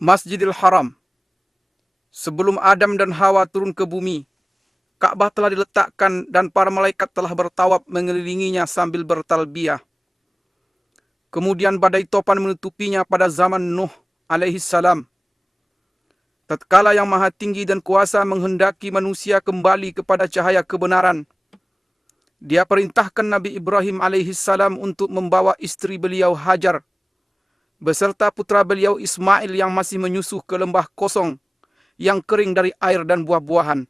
Masjidil Haram. Sebelum Adam dan Hawa turun ke bumi, Ka'bah telah diletakkan dan para malaikat telah bertawaf mengelilinginya sambil bertalbiyah. Kemudian badai topan menutupinya pada zaman Nuh alaihi salam. Tatkala yang maha tinggi dan kuasa menghendaki manusia kembali kepada cahaya kebenaran, Dia perintahkan Nabi Ibrahim alaihi salam untuk membawa istri beliau Hajar beserta putra beliau Ismail yang masih menyusuh ke lembah kosong yang kering dari air dan buah-buahan.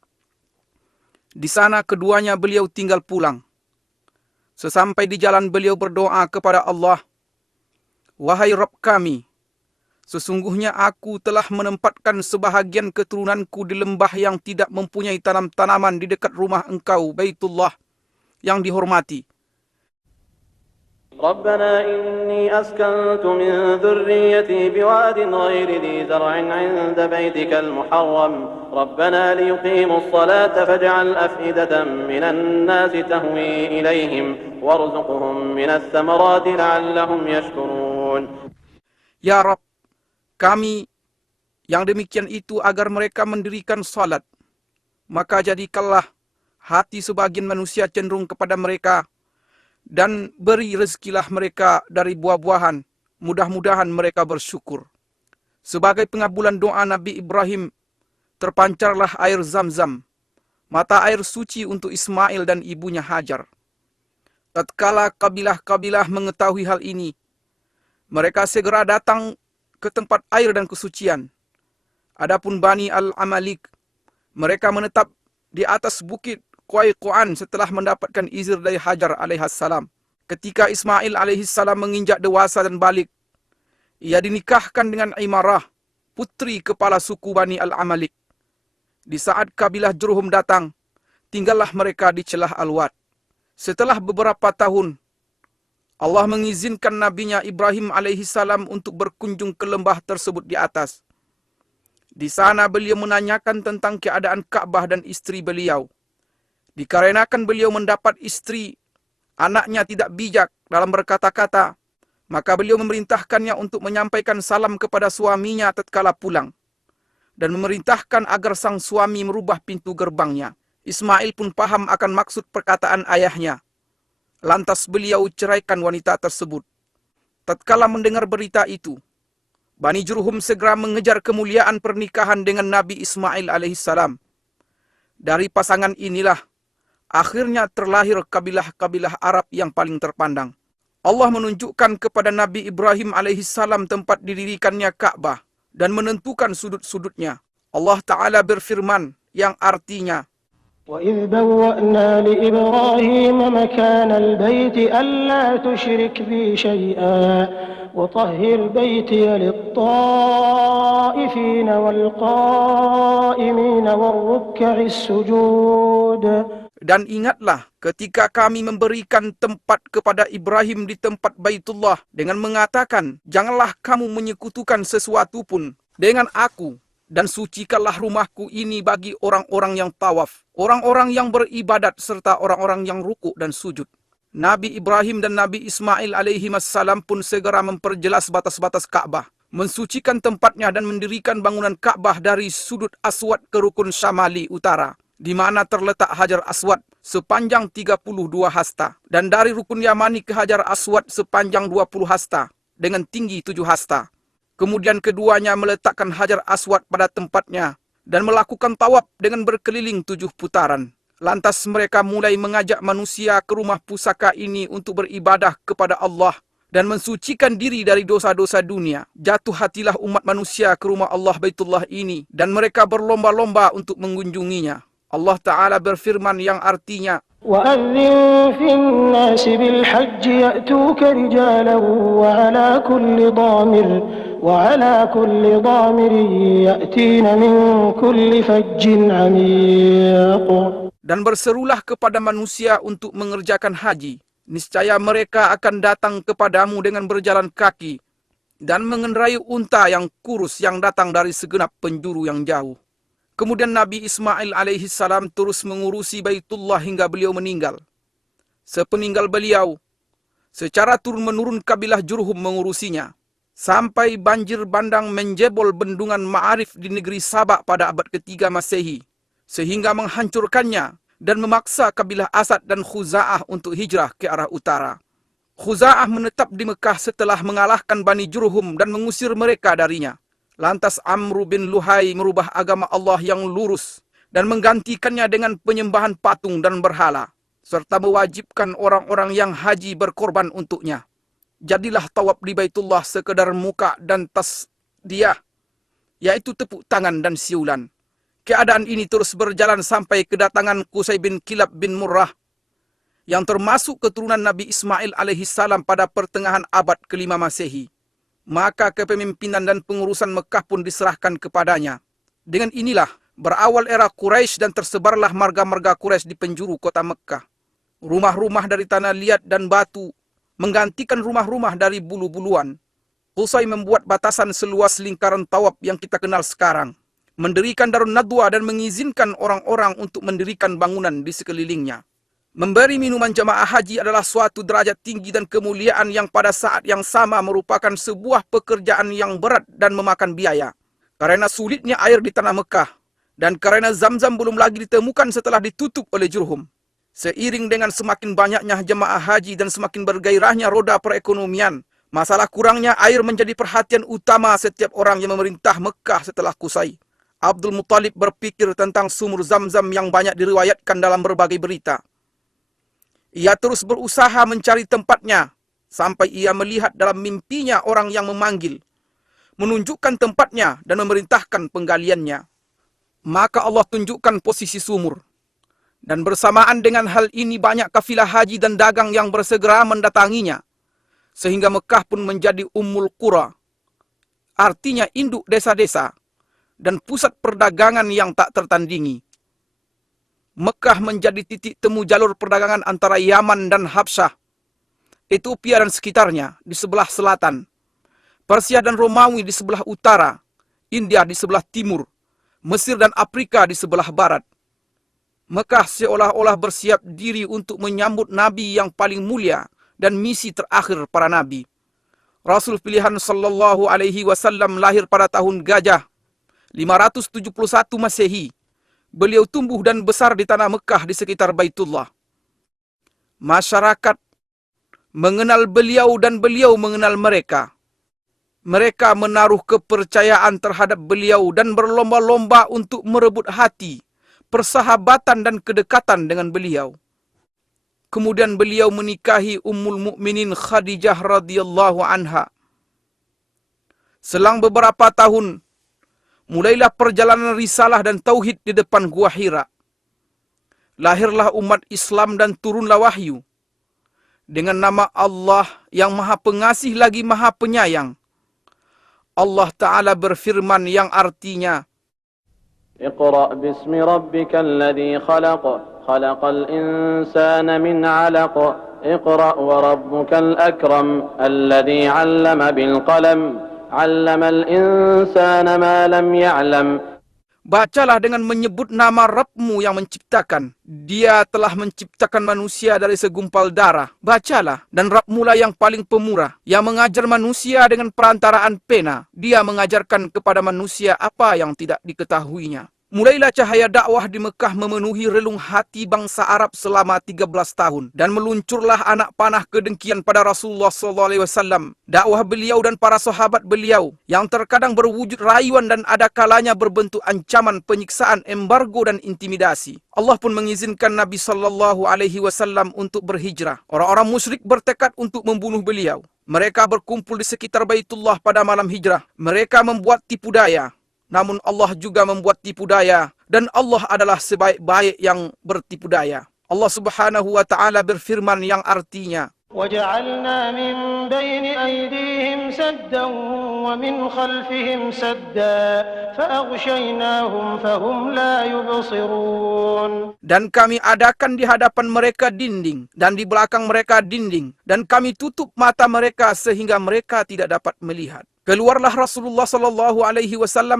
Di sana keduanya beliau tinggal pulang. Sesampai di jalan beliau berdoa kepada Allah, "Wahai Rabb kami, sesungguhnya aku telah menempatkan sebahagian keturunanku di lembah yang tidak mempunyai tanam-tanaman di dekat rumah Engkau, Baitullah, yang dihormati. ربنا إني أسكنت من ذريتي بواد غير ذي زرع عند بيتك المحرم ربنا ليقيموا الصلاة فاجعل أفئدة من الناس تهوي إليهم وارزقهم من الثمرات لعلهم يشكرون." Ya Rabb, kami yang demikian itu agar mereka mendirikan salat, maka jadikanlah hati sebagian manusia cenderung kepada mereka, dan beri rezekilah mereka dari buah-buahan, mudah-mudahan mereka bersyukur. Sebagai pengabulan doa Nabi Ibrahim, terpancarlah air Zam-Zam, mata air suci untuk Ismail dan ibunya Hajar. Tatkala kabilah-kabilah mengetahui hal ini, mereka segera datang ke tempat air dan kesucian. Adapun Bani Al-Amalik, mereka menetap di atas bukit Qaiqu'an setelah mendapatkan izin dari Hajar alaihissalam. Ketika Ismail alaihissalam menginjak dewasa dan balik, ia dinikahkan dengan Imarah, putri kepala suku Bani Al-Amalik. Di saat kabilah Jurhum datang, tinggallah mereka di celah Al-Wad. Setelah beberapa tahun, Allah mengizinkan nabinya Ibrahim alaihissalam untuk berkunjung ke lembah tersebut di atas. Di sana beliau menanyakan tentang keadaan Ka'bah dan istri beliau. Dikarenakan beliau mendapat istri, anaknya tidak bijak dalam berkata-kata, maka beliau memerintahkannya untuk menyampaikan salam kepada suaminya tatkala pulang, dan memerintahkan agar sang suami merubah pintu gerbangnya. Ismail pun paham akan maksud perkataan ayahnya. Lantas beliau ceraikan wanita tersebut. Tatkala mendengar berita itu, Bani Jurhum segera mengejar kemuliaan pernikahan dengan Nabi Ismail alaihissalam. Dari pasangan inilah akhirnya terlahir kabilah-kabilah Arab yang paling terpandang. Allah menunjukkan kepada Nabi Ibrahim alaihissalam tempat didirikannya Ka'bah dan menentukan sudut-sudutnya. Allah Ta'ala berfirman yang artinya, وَإِذْ بَوَّأْنَا لِإِبْرَاهِيمَ مَكَانَ الْبَيْتِ أَلَّا تُشْرِكْ بِي شَيْئًا وَطَهِّرْ بَيْتِيَ لِلطَّائِفِينَ وَالْقَائِمِينَ وَالرُّكَّعِ السُّجُودِ. Dan ingatlah ketika kami memberikan tempat kepada Ibrahim di tempat Baitullah dengan mengatakan, "Janganlah kamu menyekutukan sesuatu pun dengan aku, dan sucikanlah rumahku ini bagi orang-orang yang tawaf, orang-orang yang beribadat, serta orang-orang yang rukuk dan sujud." Nabi Ibrahim dan Nabi Ismail alaihimassalam pun segera memperjelas batas-batas Ka'bah, mensucikan tempatnya dan mendirikan bangunan Ka'bah dari sudut Aswad ke rukun Syamali utara, di mana terletak Hajar Aswad sepanjang 32 hasta, dan dari rukun Yamani ke Hajar Aswad sepanjang 20 hasta dengan tinggi 7 hasta. Kemudian keduanya meletakkan Hajar Aswad pada tempatnya dan melakukan tawaf dengan berkeliling 7 putaran. Lantas mereka mulai mengajak manusia ke rumah pusaka ini untuk beribadah kepada Allah dan mensucikan diri dari dosa-dosa dunia. Jatuh hatilah umat manusia ke rumah Allah Baitullah ini dan mereka berlomba-lomba untuk mengunjunginya. Allah Ta'ala berfirman yang artinya, وَأَذِّن فِي النَّاسِ بِالْحَجِّ يَأْتُوكَ رِجَالًا وَعَلَى كُلِّ ضَامِرٍ يَأْتِينَ مِنْ كُلِّ فَجٍّ عَمِيقٍ. Dan berserulah kepada manusia untuk mengerjakan haji. Niscaya mereka akan datang kepadamu dengan berjalan kaki dan mengendarai unta yang kurus yang datang dari segenap penjuru yang jauh. Kemudian Nabi Ismail alaihissalam terus mengurusi Baitullah hingga beliau meninggal. Sepeninggal beliau, secara turun-menurun kabilah Jurhum mengurusinya. sampai banjir bandang menjebol bendungan Ma'arif di negeri Sabak pada abad ketiga Masehi, sehingga menghancurkannya dan memaksa kabilah Asad dan Khuza'ah untuk hijrah ke arah utara. Khuza'ah menetap di Mekah setelah mengalahkan Bani Jurhum dan mengusir mereka darinya. Lantas Amr bin Luhai merubah agama Allah yang lurus dan menggantikannya dengan penyembahan patung dan berhala, serta mewajibkan orang-orang yang haji berkorban untuknya. Jadilah tawaf di Baitullah sekedar muka dan tasdiyah, yaitu tepuk tangan dan siulan. Keadaan ini terus berjalan sampai kedatangan Qusay bin Kilab bin Murrah, yang termasuk keturunan Nabi Ismail alaihissalam pada pertengahan abad ke-5 Masehi. Maka kepemimpinan dan pengurusan Mekah pun diserahkan kepadanya. Dengan inilah berawal era Quraisy dan tersebarlah marga-marga Quraisy di penjuru kota Mekah. Rumah-rumah dari tanah liat dan batu menggantikan rumah-rumah dari bulu-buluan. Qusay membuat batasan seluas lingkaran tawaf yang kita kenal sekarang, mendirikan Darun Nadwa dan mengizinkan orang-orang untuk mendirikan bangunan di sekelilingnya. Memberi minuman jamaah haji adalah suatu derajat tinggi dan kemuliaan yang pada saat yang sama merupakan sebuah pekerjaan yang berat dan memakan biaya. Karena sulitnya air di tanah Mekah, dan karena Zam-Zam belum lagi ditemukan setelah ditutup oleh Jurhum. Seiring dengan semakin banyaknya jemaah haji dan semakin bergairahnya roda perekonomian, masalah kurangnya air menjadi perhatian utama setiap orang yang memerintah Mekah setelah Qusay. Abdul Muttalib berpikir tentang sumur Zam-Zam yang banyak diriwayatkan dalam berbagai berita. Ia terus berusaha mencari tempatnya, sampai ia melihat dalam mimpinya orang yang memanggil, menunjukkan tempatnya dan memerintahkan penggaliannya. Maka Allah tunjukkan posisi sumur. Dan bersamaan dengan hal ini banyak kafilah haji dan dagang yang bersegera mendatanginya, sehingga Mekah pun menjadi Ummul Qura, artinya induk desa-desa, dan pusat perdagangan yang tak tertandingi. Mekah menjadi titik temu jalur perdagangan antara Yaman dan Habsyah, Ethiopia dan sekitarnya di sebelah selatan, Persia dan Romawi di sebelah utara, India di sebelah timur, Mesir dan Afrika di sebelah barat. Mekah seolah-olah bersiap diri untuk menyambut Nabi yang paling mulia dan misi terakhir para Nabi. Rasul pilihan sallallahu alaihi wasallam lahir pada tahun Gajah 571 Masehi. Beliau tumbuh dan besar di tanah Mekah di sekitar Baitullah. Masyarakat mengenal beliau dan beliau mengenal mereka. Mereka menaruh kepercayaan terhadap beliau dan berlomba-lomba untuk merebut hati, persahabatan dan kedekatan dengan beliau. Kemudian beliau menikahi Ummul Mukminin Khadijah radhiyallahu anha. Selang beberapa tahun, mulailah perjalanan risalah dan tauhid di depan Gua Hira. Lahirlah umat Islam dan turunlah wahyu. Dengan nama Allah yang Maha Pengasih lagi Maha Penyayang. Allah Ta'ala berfirman yang artinya, Iqra' bismi rabbikal ladzi khalaq, khalaqal insana min 'alaq, Iqra' wa rabbukal akram, alladzi 'allama bil qalam, 'allamal insana ma lam ya'lam. Bacalah dengan menyebut nama Rabbmu yang menciptakan. Dia telah menciptakan manusia dari segumpal darah. Bacalah, dan Rabbmu lah yang paling pemurah, yang mengajar manusia dengan perantaraan pena. Dia mengajarkan kepada manusia apa yang tidak diketahuinya. Mulailah cahaya dakwah di Mekah memenuhi relung hati bangsa Arab selama 13 tahun. Dan meluncurlah anak panah kedengkian pada Rasulullah SAW. Dakwah beliau dan para sahabat beliau, yang terkadang berwujud rayuan dan ada kalanya berbentuk ancaman, penyiksaan, embargo dan intimidasi. Allah pun mengizinkan Nabi SAW untuk berhijrah. Orang-orang musyrik bertekad untuk membunuh beliau. Mereka berkumpul di sekitar Baitullah pada malam hijrah. Mereka membuat tipu daya. Namun Allah juga membuat tipu daya, dan Allah adalah sebaik-baik yang bertipu daya. Allah Subhanahu wa Ta'ala berfirman yang artinya, وَجَعَلْنَا مِنْ بَيْنِ أَيْدِيهِمْ سَدًّا وَمِنْ خَلْفِهِمْ سَدًّا فَأَغْشَيْنَاهُمْ فَهُمْ لَا يُبْصِرُونَ. Dan kami adakan di hadapan mereka dinding, dan di belakang mereka dinding, dan kami tutup mata mereka sehingga mereka tidak dapat melihat. Keluarlah Rasulullah SAW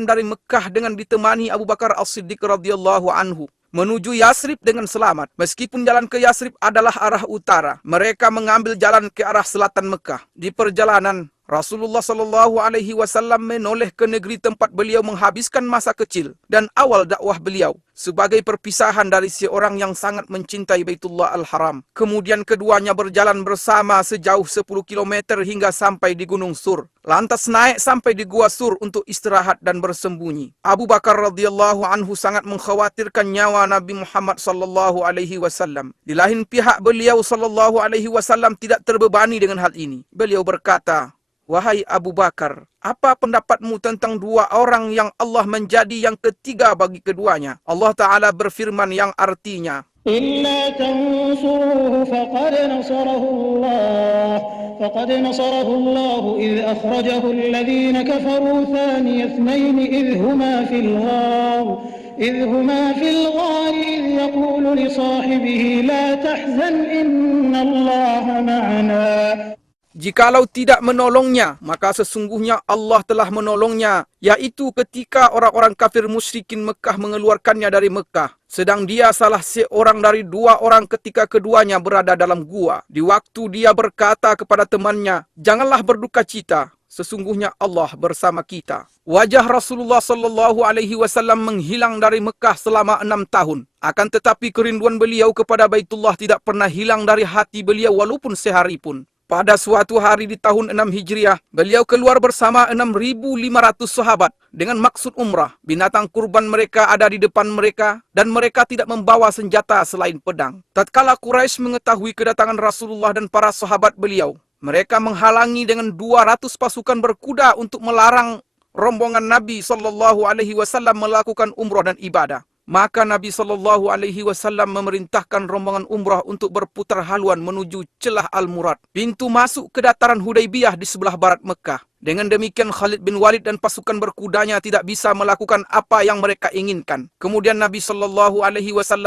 dari Mekah dengan ditemani Abu Bakar As-Siddiq radhiyallahu anhu menuju Yasrib dengan selamat. Meskipun jalan ke Yasrib adalah arah utara, mereka mengambil jalan ke arah selatan Mekah. Di perjalanan, Rasulullah sallallahu alaihi wasallam menoleh ke negeri tempat beliau menghabiskan masa kecil dan awal dakwah beliau sebagai perpisahan dari seorang yang sangat mencintai Baitullah Al-Haram. Kemudian keduanya berjalan bersama sejauh 10 km hingga sampai di Gunung Sur. Lantas naik sampai di Gua Sur untuk istirahat dan bersembunyi. Abu Bakar radhiyallahu anhu sangat mengkhawatirkan nyawa Nabi Muhammad sallallahu alaihi wasallam. Di lain pihak beliau sallallahu alaihi wasallam tidak terbebani dengan hal ini. Beliau berkata, "Wahai Abu Bakar, apa pendapatmu tentang dua orang yang Allah menjadi yang ketiga bagi keduanya?" Allah Ta'ala berfirman yang artinya, إلا تنصروه فقد نصره الله إذ أخرجه الذين كفروا ثاني اثنين إذ هما في الغار إذ يقول لصاحبه لا تحزن إن الله معنا. Jikalau tidak menolongnya, maka sesungguhnya Allah telah menolongnya, yaitu ketika orang-orang kafir musyrikin Mekah mengeluarkannya dari Mekah. Sedang dia salah seorang dari dua orang ketika keduanya berada dalam gua. Di waktu dia berkata kepada temannya, "Janganlah berduka cita, sesungguhnya Allah bersama kita." Wajah Rasulullah sallallahu alaihi wasallam menghilang dari Mekah selama 6 tahun. Akan tetapi kerinduan beliau kepada Baitullah tidak pernah hilang dari hati beliau walaupun sehari pun. Pada suatu hari di tahun 6 Hijriah, beliau keluar bersama 6.500 sahabat dengan maksud umrah. Binatang kurban mereka ada di depan mereka dan mereka tidak membawa senjata selain pedang. Tatkala Quraisy mengetahui kedatangan Rasulullah dan para sahabat beliau, mereka menghalangi dengan 200 pasukan berkuda untuk melarang rombongan Nabi SAW melakukan umrah dan ibadah. Maka Nabi SAW memerintahkan rombongan umrah untuk berputar haluan menuju celah Al-Murad, pintu masuk ke dataran Hudaybiyah di sebelah barat Mekah. Dengan demikian Khalid bin Walid dan pasukan berkudanya tidak bisa melakukan apa yang mereka inginkan. Kemudian Nabi SAW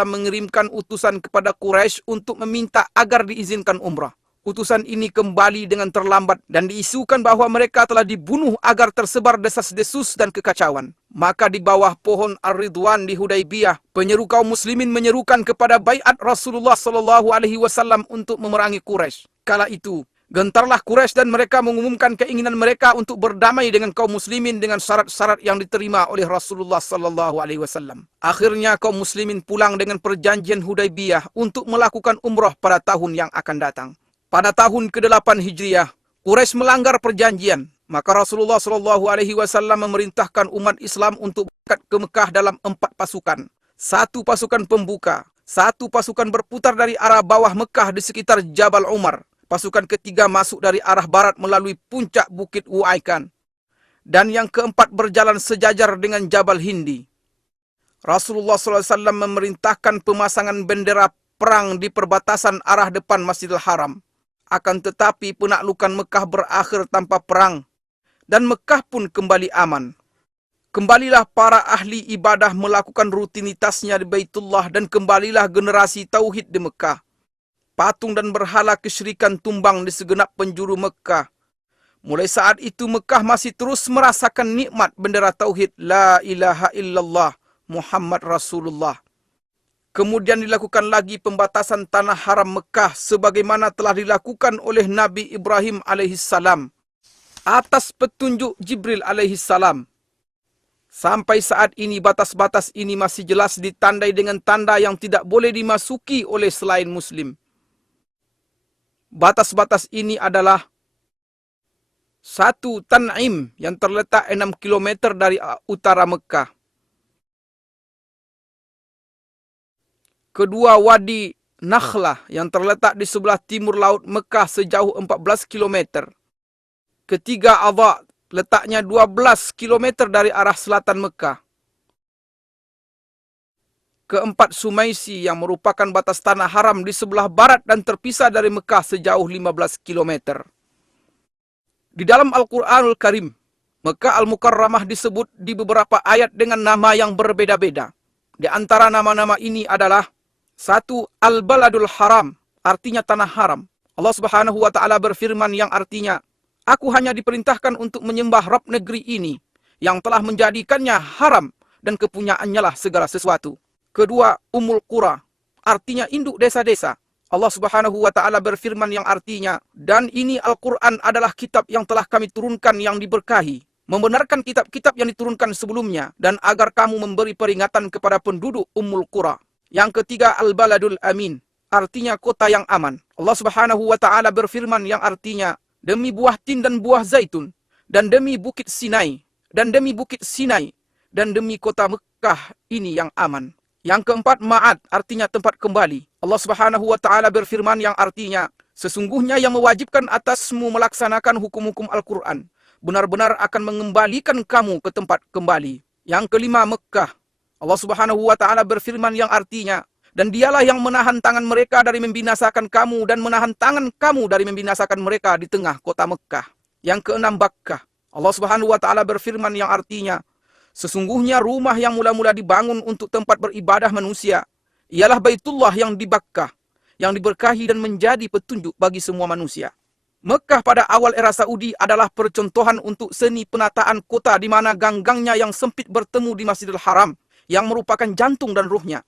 mengirimkan utusan kepada Quraisy untuk meminta agar diizinkan umrah. Utusan ini kembali dengan terlambat dan diisukan bahwa mereka telah dibunuh agar tersebar desas-desus dan kekacauan. Maka di bawah pohon Ar-Ridwan di Hudaybiyah, penyeru kaum muslimin menyerukan kepada baiat Rasulullah SAW untuk memerangi Quraisy. Kala itu, gentarlah Quraisy dan mereka mengumumkan keinginan mereka untuk berdamai dengan kaum muslimin dengan syarat-syarat yang diterima oleh Rasulullah SAW. Akhirnya kaum muslimin pulang dengan perjanjian Hudaybiyah untuk melakukan umrah pada tahun yang akan datang. Pada tahun ke-8 Hijriah, Quraisy melanggar perjanjian. Maka Rasulullah SAW memerintahkan umat Islam untuk berangkat ke Mekah dalam 4 pasukan. 1 pasukan pembuka, 1 pasukan berputar dari arah bawah Mekah di sekitar Jabal Umar. Pasukan ketiga masuk dari arah barat melalui puncak Bukit Uaikan. Dan yang keempat berjalan sejajar dengan Jabal Hindi. Rasulullah SAW memerintahkan pemasangan bendera perang di perbatasan arah depan Masjidil Haram. Akan tetapi penaklukan Mekah berakhir tanpa perang dan Mekah pun kembali aman. Kembalilah para ahli ibadah melakukan rutinitasnya di Baitullah dan kembalilah generasi tauhid di Mekah. Patung dan berhala kesyirikan tumbang di segenap penjuru Mekah. Mulai saat itu Mekah masih terus merasakan nikmat bendera tauhid La ilaha illallah Muhammad Rasulullah. Kemudian dilakukan lagi pembatasan tanah haram Mekah sebagaimana telah dilakukan oleh Nabi Ibrahim alaihissalam atas petunjuk Jibril alaihissalam. Sampai saat ini batas-batas ini masih jelas ditandai dengan tanda yang tidak boleh dimasuki oleh selain Muslim. Batas-batas ini adalah 1. Tan'im yang terletak 6 km dari utara Mekah. Kedua, Wadi Nakhlah yang terletak di sebelah timur laut Mekah sejauh 14 km. Ketiga, Adha, letaknya 12 km dari arah selatan Mekah. Keempat, Sumaisi yang merupakan batas tanah haram di sebelah barat dan terpisah dari Mekah sejauh 15 km. Di dalam Al-Quranul Karim, Mekah Al-Mukarramah disebut di beberapa ayat dengan nama yang berbeda-beda. Di antara nama-nama ini adalah 1. Al-Baladul Haram, artinya tanah haram. Allah Subhanahu wa Ta'ala berfirman yang artinya, "Aku hanya diperintahkan untuk menyembah Rabb negeri ini, yang telah menjadikannya haram dan kepunyaannya lah segala sesuatu." Kedua, Ummul Qura, artinya induk desa-desa. Allah Subhanahu wa taala berfirman yang artinya, dan ini Al-Qur'an adalah kitab yang telah kami turunkan yang diberkahi, membenarkan kitab-kitab yang diturunkan sebelumnya, dan agar kamu memberi peringatan kepada penduduk Ummul Qura. Yang ketiga, Al-Baladul Amin, artinya kota yang aman. Allah Subhanahu wa taala berfirman yang artinya, demi buah tin dan buah zaitun, dan demi bukit Sinai, dan demi bukit Sinai, dan demi kota Mekah ini yang aman. Yang keempat, Ma'ad, artinya tempat kembali. Allah Subhanahu wa taala berfirman yang artinya, sesungguhnya yang mewajibkan atasmu melaksanakan hukum-hukum Al-Qur'an benar-benar akan mengembalikan kamu ke tempat kembali. Yang kelima, Mekah. Allah Subhanahu wa taala berfirman yang artinya, dan dialah yang menahan tangan mereka dari membinasakan kamu dan menahan tangan kamu dari membinasakan mereka di tengah kota Mekah. Yang keenam, Bakkah. Allah Subhanahu wa taala berfirman yang artinya, sesungguhnya rumah yang mula-mula dibangun untuk tempat beribadah manusia ialah Baitullah yang di Bakkah, yang diberkahi dan menjadi petunjuk bagi semua manusia. Mekah pada awal era Saudi adalah percontohan untuk seni penataan kota di mana gang-gangnya yang sempit bertemu di Masjidil Haram, yang merupakan jantung dan ruhnya.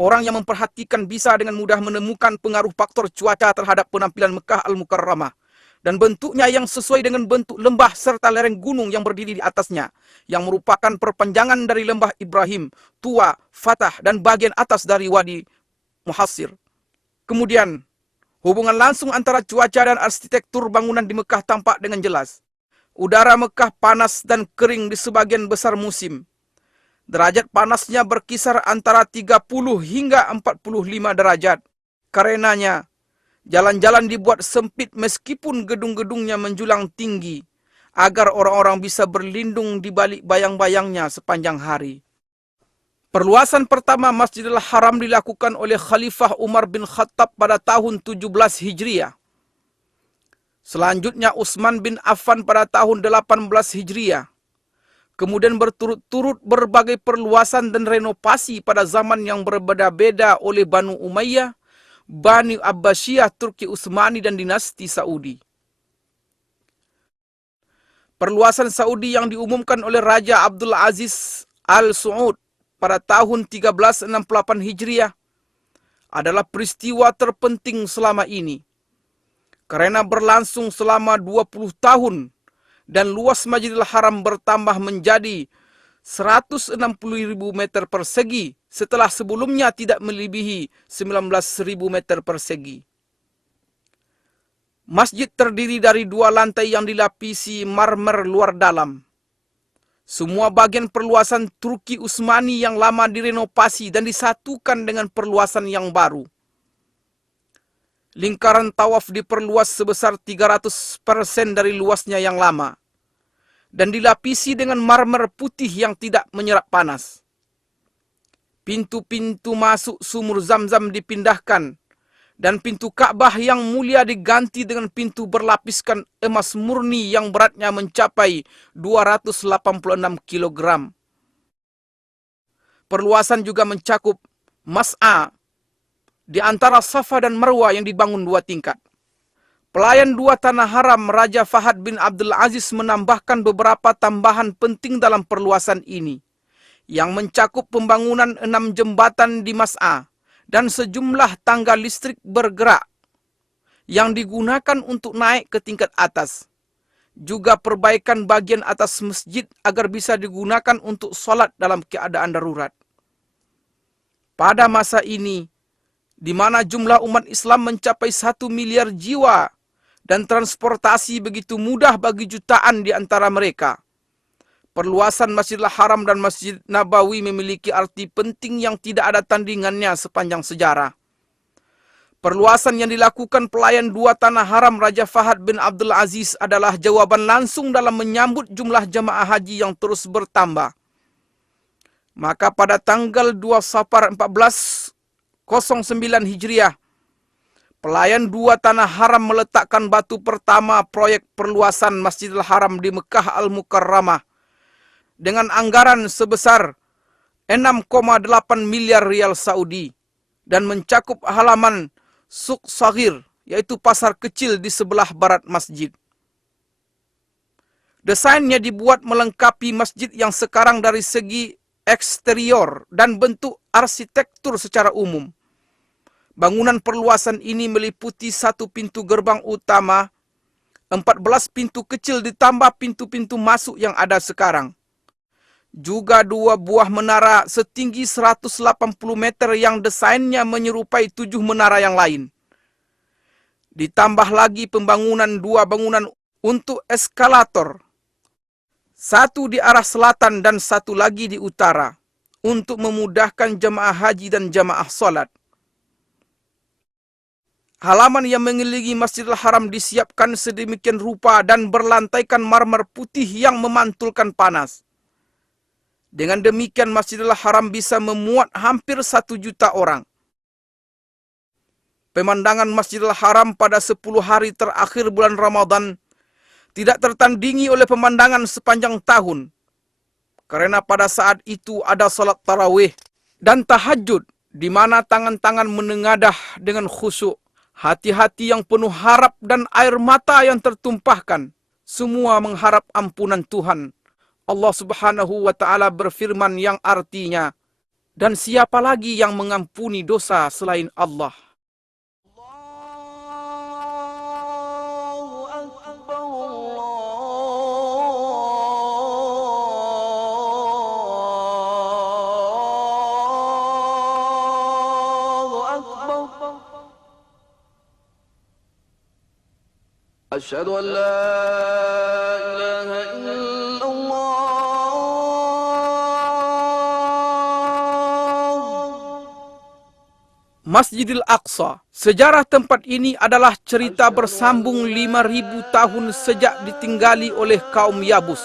Orang yang memperhatikan bisa dengan mudah menemukan pengaruh faktor cuaca terhadap penampilan Mekah Al-Mukarramah, dan bentuknya yang sesuai dengan bentuk lembah serta lereng gunung yang berdiri di atasnya, yang merupakan perpanjangan dari lembah Ibrahim, Tua, Fatah, dan bagian atas dari Wadi Muhassir. Kemudian, hubungan langsung antara cuaca dan arsitektur bangunan di Mekah tampak dengan jelas. Udara Mekah panas dan kering di sebagian besar musim. Derajat panasnya berkisar antara 30 hingga 45 derajat. Karenanya, jalan-jalan dibuat sempit meskipun gedung-gedungnya menjulang tinggi, agar orang-orang bisa berlindung di balik bayang-bayangnya sepanjang hari. Perluasan pertama Masjidil Haram dilakukan oleh Khalifah Umar bin Khattab pada tahun 17 Hijriah. Selanjutnya Utsman bin Affan pada tahun 18 Hijriah. Kemudian berturut-turut berbagai perluasan dan renovasi pada zaman yang berbeda-beda oleh Banu Umayyah, Bani Abbasiyah, Turki Utsmani, dan dinasti Saudi. Perluasan Saudi yang diumumkan oleh Raja Abdul Aziz Al Saud pada tahun 1368 Hijriah adalah peristiwa terpenting selama ini, karena berlangsung selama 20 tahun dan luas Masjidil Haram bertambah menjadi 160.000 meter persegi setelah sebelumnya tidak melebihi 19.000 meter persegi. Masjid terdiri dari 2 lantai yang dilapisi marmer luar dalam. Semua bagian perluasan Turki Utsmani yang lama direnovasi dan disatukan dengan perluasan yang baru. Lingkaran tawaf diperluas sebesar 300% dari luasnya yang lama, dan dilapisi dengan marmer putih yang tidak menyerap panas. Pintu-pintu masuk sumur Zam-Zam dipindahkan, dan pintu Ka'bah yang mulia diganti dengan pintu berlapiskan emas murni yang beratnya mencapai 286 kg. Perluasan juga mencakup Mas'a di antara Safa dan Marwah yang dibangun 2 tingkat. Pelayan 2 tanah haram Raja Fahad bin Abdul Aziz menambahkan beberapa tambahan penting dalam perluasan ini, yang mencakup pembangunan 6 jembatan di Mas'a dan sejumlah tangga listrik bergerak yang digunakan untuk naik ke tingkat atas. Juga perbaikan bagian atas masjid agar bisa digunakan untuk sholat dalam keadaan darurat. Pada masa ini, di mana jumlah umat Islam mencapai 1 miliar jiwa dan transportasi begitu mudah bagi jutaan di antara mereka, perluasan Masjidil Haram dan Masjid Nabawi memiliki arti penting yang tidak ada tandingannya sepanjang sejarah. Perluasan yang dilakukan pelayan 2 tanah haram Raja Fahad bin Abdul Aziz adalah jawaban langsung dalam menyambut jumlah jamaah haji yang terus bertambah. Maka pada tanggal 2 Safar 1409 Hijriah, pelayan 2 tanah haram meletakkan batu pertama proyek perluasan Masjidil Haram di Mekah Al-Mukarramah dengan anggaran sebesar 6,8 miliar rial Saudi dan mencakup halaman Suq Saghir, yaitu pasar kecil di sebelah barat masjid. Desainnya dibuat melengkapi masjid yang sekarang dari segi eksterior dan bentuk arsitektur secara umum. Bangunan perluasan ini meliputi 1 pintu gerbang utama, 14 pintu kecil ditambah pintu-pintu masuk yang ada sekarang. Juga 2 buah menara setinggi 180 meter yang desainnya menyerupai 7 menara yang lain. Ditambah lagi pembangunan 2 bangunan untuk eskalator. 1 di arah selatan dan 1 lagi di utara, untuk memudahkan jemaah haji dan jemaah salat. Halaman yang mengelilingi Masjidil Haram disiapkan sedemikian rupa dan berlantaikan marmer putih yang memantulkan panas. Dengan demikian Masjidil Haram bisa memuat hampir 1 juta orang. Pemandangan Masjidil Haram pada 10 hari terakhir bulan Ramadan tidak tertandingi oleh pemandangan sepanjang tahun. Karena pada saat itu ada salat tarawih dan tahajud, di mana tangan-tangan menengadah dengan khusyuk, hati-hati yang penuh harap dan air mata yang tertumpahkan, semua mengharap ampunan Tuhan. Allah Subhanahu wa Ta'ala berfirman yang artinya, dan siapa lagi yang mengampuni dosa selain Allah? أشهد أن لا إله إلا الله. Masjidil Aqsa. Sejarah tempat ini adalah cerita bersambung 5.000 tahun sejak ditinggali oleh kaum Yabus.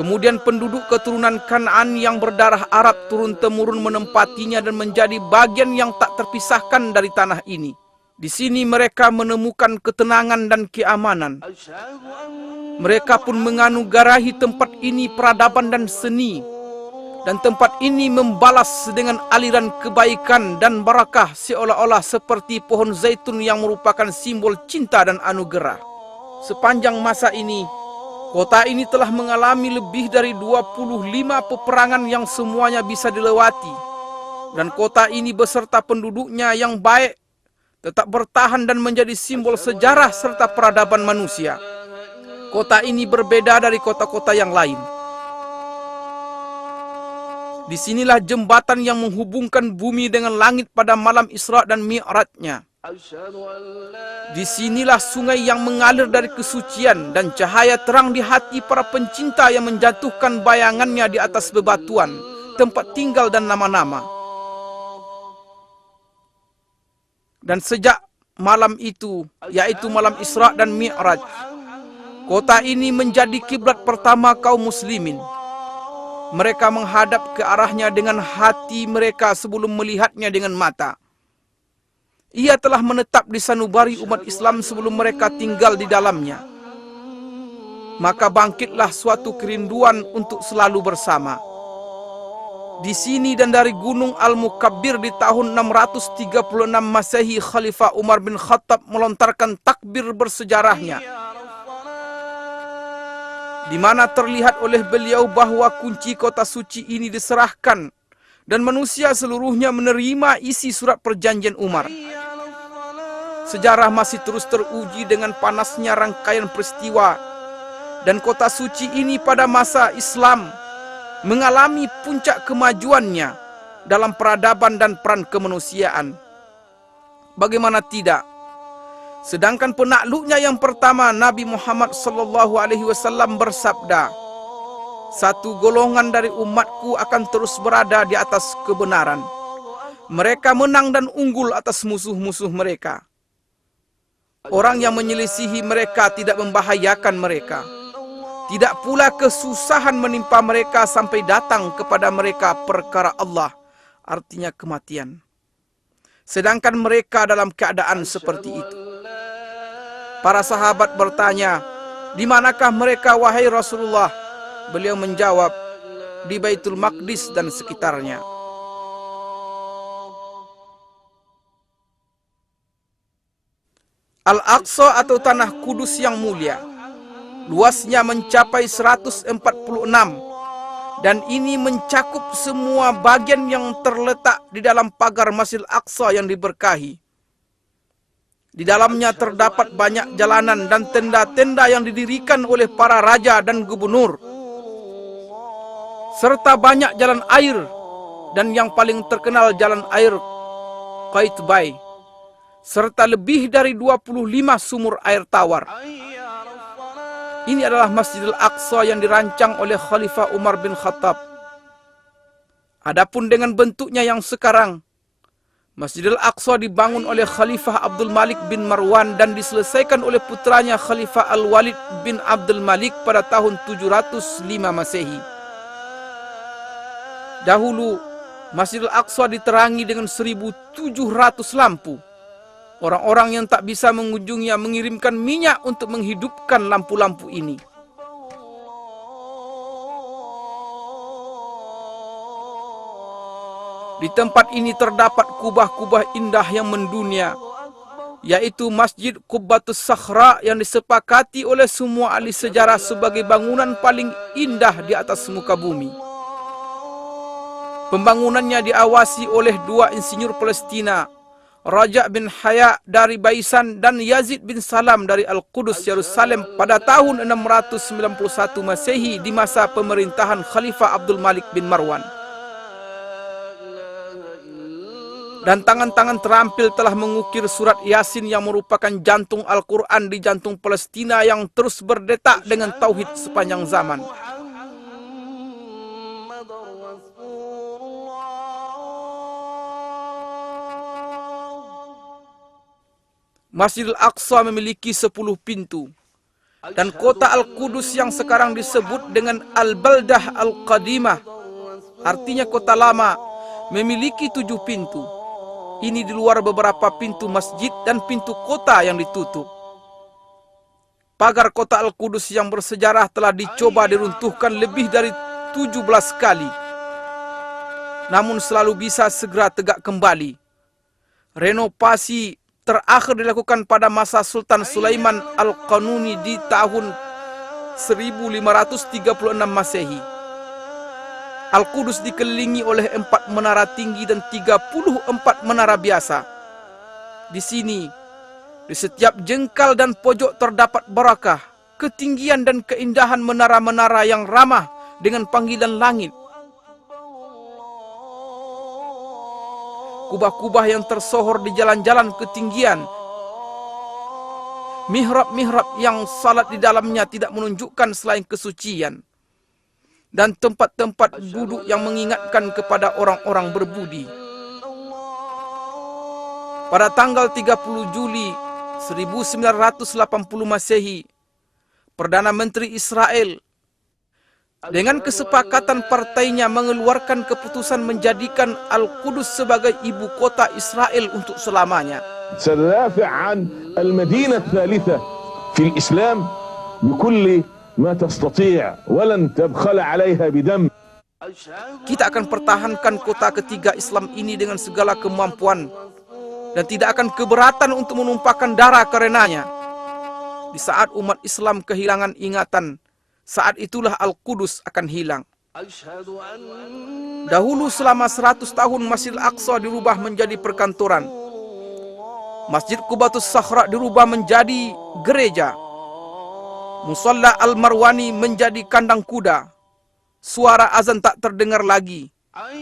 Kemudian penduduk keturunan Kan'an yang berdarah Arab turun-temurun menempatinya dan menjadi bagian yang tak terpisahkan dari tanah ini. Di sini mereka menemukan ketenangan dan keamanan. Mereka pun menganugerahi tempat ini peradaban dan seni. Dan tempat ini membalas dengan aliran kebaikan dan barakah seolah-olah seperti pohon zaitun yang merupakan simbol cinta dan anugerah. Sepanjang masa ini, kota ini telah mengalami lebih dari 25 peperangan yang semuanya bisa dilewati. Dan kota ini beserta penduduknya yang baik tetap bertahan dan menjadi simbol sejarah serta peradaban manusia. Kota ini berbeda dari kota-kota yang lain. Disinilah jembatan yang menghubungkan bumi dengan langit pada malam Isra dan Mi'rajnya. Disinilah sungai yang mengalir dari kesucian dan cahaya terang di hati para pencinta yang menjatuhkan bayangannya di atas bebatuan, tempat tinggal dan nama-nama. Dan sejak malam itu, yaitu malam Isra dan Mi'raj, kota ini menjadi kiblat pertama kaum muslimin. Mereka menghadap ke arahnya dengan hati mereka sebelum melihatnya dengan mata. Ia telah menetap di sanubari umat Islam sebelum mereka tinggal di dalamnya. Maka bangkitlah suatu kerinduan untuk selalu bersama. Di sini dan dari Gunung Al-Mukabbir di tahun 636 Masehi, Khalifah Umar bin Khattab melontarkan takbir bersejarahnya, di mana terlihat oleh beliau bahwa kunci kota suci ini diserahkan dan manusia seluruhnya menerima isi surat perjanjian Umar. Sejarah masih terus teruji dengan panasnya rangkaian peristiwa, dan kota suci ini pada masa Islam mengalami puncak kemajuannya dalam peradaban dan peran kemanusiaan. Bagaimana tidak? Sedangkan penakluknya yang pertama, Nabi Muhammad SAW bersabda, "Satu golongan dari umatku akan terus berada di atas kebenaran. Mereka menang dan unggul atas musuh-musuh mereka. Orang yang menyelisihi mereka tidak membahayakan mereka. Tidak pula kesusahan menimpa mereka sampai datang kepada mereka perkara Allah," artinya kematian. Sedangkan mereka dalam keadaan seperti itu. Para sahabat bertanya, "Di manakah mereka wahai Rasulullah?" Beliau menjawab, "Di Baitul Maqdis dan sekitarnya." Al-Aqsa atau Tanah Kudus yang mulia, luasnya mencapai 146, dan ini mencakup semua bagian yang terletak di dalam pagar Masjidil Aqsa yang diberkahi. Di dalamnya terdapat banyak jalanan dan tenda-tenda yang didirikan oleh para raja dan gubernur, serta banyak jalan air, dan yang paling terkenal jalan air Qaitbay, serta lebih dari 25 sumur air tawar. Ini adalah Masjidil Aqsa yang dirancang oleh Khalifah Umar bin Khattab. Adapun dengan bentuknya yang sekarang, Masjidil Aqsa dibangun oleh Khalifah Abdul Malik bin Marwan dan diselesaikan oleh putranya Khalifah Al-Walid bin Abdul Malik pada tahun 705 Masehi. Dahulu, Masjidil Aqsa diterangi dengan 1.700 lampu. Orang-orang yang tak bisa mengunjunginya mengirimkan minyak untuk menghidupkan lampu-lampu ini. Di tempat ini terdapat kubah-kubah indah yang mendunia, yaitu Masjid Qubbatus Sakhra yang disepakati oleh semua ahli sejarah sebagai bangunan paling indah di atas muka bumi. Pembangunannya diawasi oleh dua insinyur Palestina, Raja bin Haya dari Baisan dan Yazid bin Salam dari Al-Qudus, Yerusalem pada tahun 691 Masehi di masa pemerintahan Khalifah Abdul Malik bin Marwan. Dan tangan-tangan terampil telah mengukir surat Yasin yang merupakan jantung Al-Quran di jantung Palestina yang terus berdetak dengan tauhid sepanjang zaman. Masjidil Aqsa memiliki 10 pintu. Dan kota Al-Qudus yang sekarang disebut dengan Al-Baldah Al-Qadimah, artinya kota lama, memiliki 7 pintu. Ini di luar beberapa pintu masjid dan pintu kota yang ditutup. Pagar kota Al-Qudus yang bersejarah telah dicoba diruntuhkan lebih dari 17 kali, namun selalu bisa segera tegak kembali. Renovasi terakhir dilakukan pada masa Sultan Sulaiman Al-Qanuni di tahun 1536 Masehi. Al-Qudus dikelilingi oleh 4 menara tinggi dan 34 menara biasa. Di sini, di setiap jengkal dan pojok terdapat barakah, ketinggian dan keindahan menara-menara yang ramah dengan panggilan langit. Kubah-kubah yang tersohor di jalan-jalan ketinggian. Mihrab-mihrab yang salat di dalamnya tidak menunjukkan selain kesucian. Dan tempat-tempat duduk yang mengingatkan kepada orang-orang berbudi. Pada tanggal 30 Juli 1980 Masehi, Perdana Menteri Israel dengan kesepakatan partainya mengeluarkan keputusan menjadikan Al-Qudus sebagai ibu kota Israel untuk selamanya. سندافع عن المدينة الثالثة في الإسلام بكل ما تستطيع ولن تبخل عليها بدم. Kita akan pertahankan kota ketiga Islam ini dengan segala kemampuan dan tidak akan keberatan untuk menumpahkan darah karenanya. Di saat umat Islam kehilangan ingatan, saat itulah Al-Qudus akan hilang. Dahulu selama 100 tahun Masjidil Aqsa dirubah menjadi perkantoran. Masjid Qubbatus Sakhra dirubah menjadi gereja. Musalla Al-Marwani menjadi kandang kuda. Suara azan tak terdengar lagi.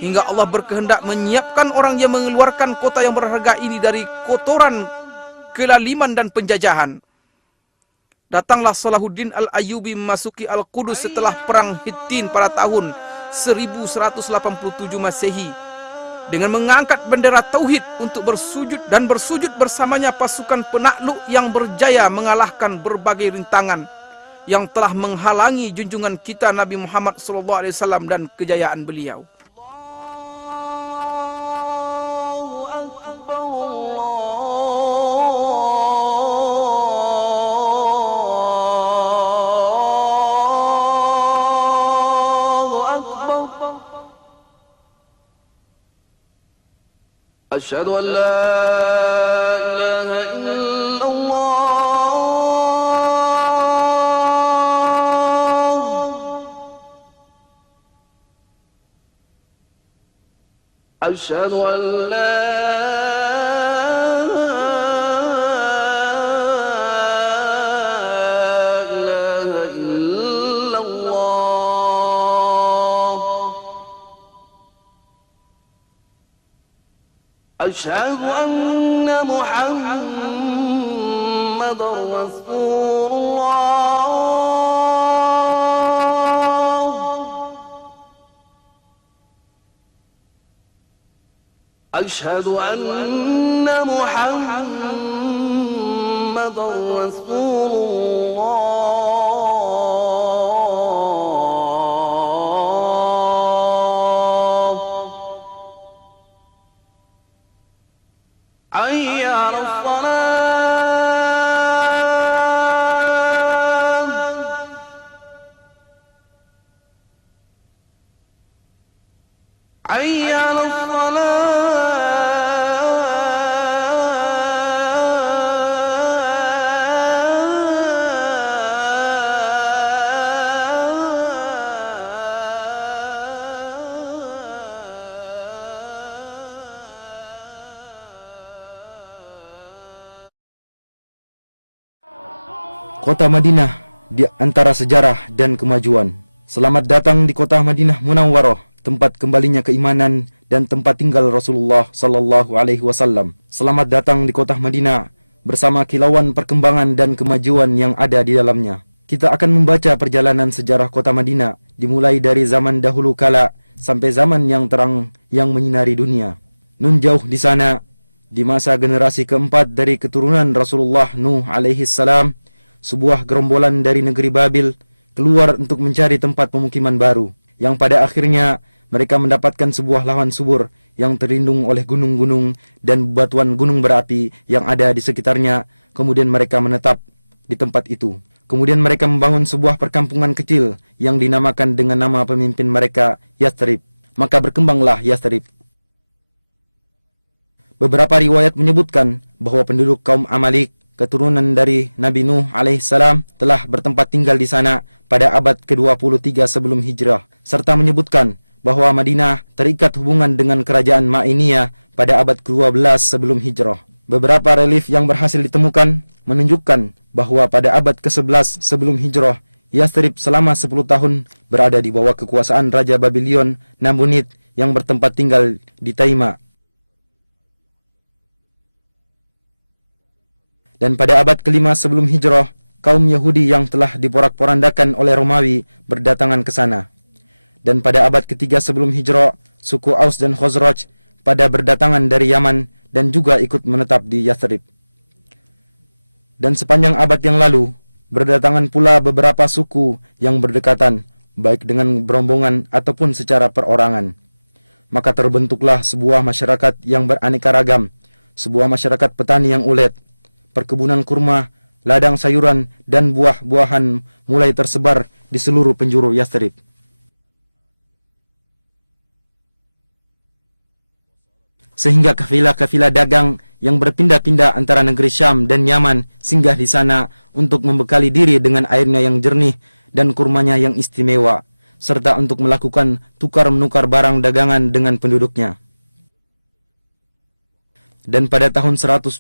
Hingga Allah berkehendak menyiapkan orang yang mengeluarkan kota yang berharga ini dari kotoran, kelaliman dan penjajahan. Datanglah Salahuddin Al-Ayyubi memasuki Al-Qudus setelah perang Hittin pada tahun 1187 Masehi dengan mengangkat bendera tauhid untuk bersujud, dan bersujud bersamanya pasukan penakluk yang berjaya mengalahkan berbagai rintangan yang telah menghalangi junjungan kita Nabi Muhammad SAW dan kejayaan beliau. أشهد أن لا إله إلا الله أشهد أن لا أشهد أن محمد رسول الله أشهد أن محمد رسول الله حي على الصلاة حي على Kota Madinah di antara sejarah dan kemajuan. Selamat datang di kota Madinah Munawwarah, tempat kembalinya keimanan dan tempat tinggal Rasulullah sallallahu alaihi wasallam. Selamat datang di kota Madinah bersama kilauan perkembangan dan kemajuan yang ada di dalamnya. Kita akan membaca perjalanan sejarah kota Madinah dimulai dari zaman dahulu kala sampai zaman yang terang yang menyinari dunia. Nun jauh di sana, di masa generasi keempat dari keturunan Rasulullah Nuh alaihi salam, sebuah gerombolan dari negeri Babil keluar untuk mencari tempat pemukiman baru, yang pada akhirnya mereka mendapatkan sebuah lahan subur yang terlindung oleh gunung-gunung dan bebatuan gunung berapi yang ada di sekitarnya. Kemudian mereka menetap di tempat itu. Kemudian mereka membangun sebuah perkampungan kecil yang dinamakan dengan nama pemimpin mereka, Yathrib. Maka berkembanglah Yathrib. Beberapa riwayat menyebutkan bahwa penduduk kaum Amalik, keturunan dari Nabi Nuh alaihissalam, telah bertempat tinggal di sana pada abad ke-23 sebelum hijrah, serta menyebutkan bahwa Madinah terikat hubungan dengan kerajaan Ma'iniyah pada abad ke-12 sebelum hijrah. Beberapa relief yang berhasil ditemukan menunjukkan bahwa pada abad ke-11 sebelum hijrah, Yathrib selama 10 tahun berada di bawah kekuasaan Raja Babylon Nabonid yang bertempat tinggal di Taima. Dan pada abad ke-5 sebelum hijrah, kaum Yahudi yang telah diporak-porandakan oleh Romawi berdatangan ke sana. Dan pada abad ke-3 sebelum hijrah, suku Aus dan Khazraj pada berdatangan dari Yaman dan juga ikut menetap di Yathrib. Dan sepanjang abad yang lalu, berdatangan pula beberapa suku yang berdekatan, baik dengan berombongan ataupun secara perorangan. Maka terbentuklah sebuah masyarakat yang beraneka ragam, sebuah masyarakat petani yang ulet. Perkebunan kurma, ladang sayuran, dan buah-buahan mulai tersebar di seluruh penjuru Yathrib. Sehingga kafilah-kafilah dagang yang berpindah-pindah antara negeri Syam dan Yaman singgah di sana untuk membekali diri dengan airnya yang jernih dan kurmanya yang istimewa, serta untuk melakukan tukar-menukar barang dagangan dengan penduduknya. Dan pada tahun 120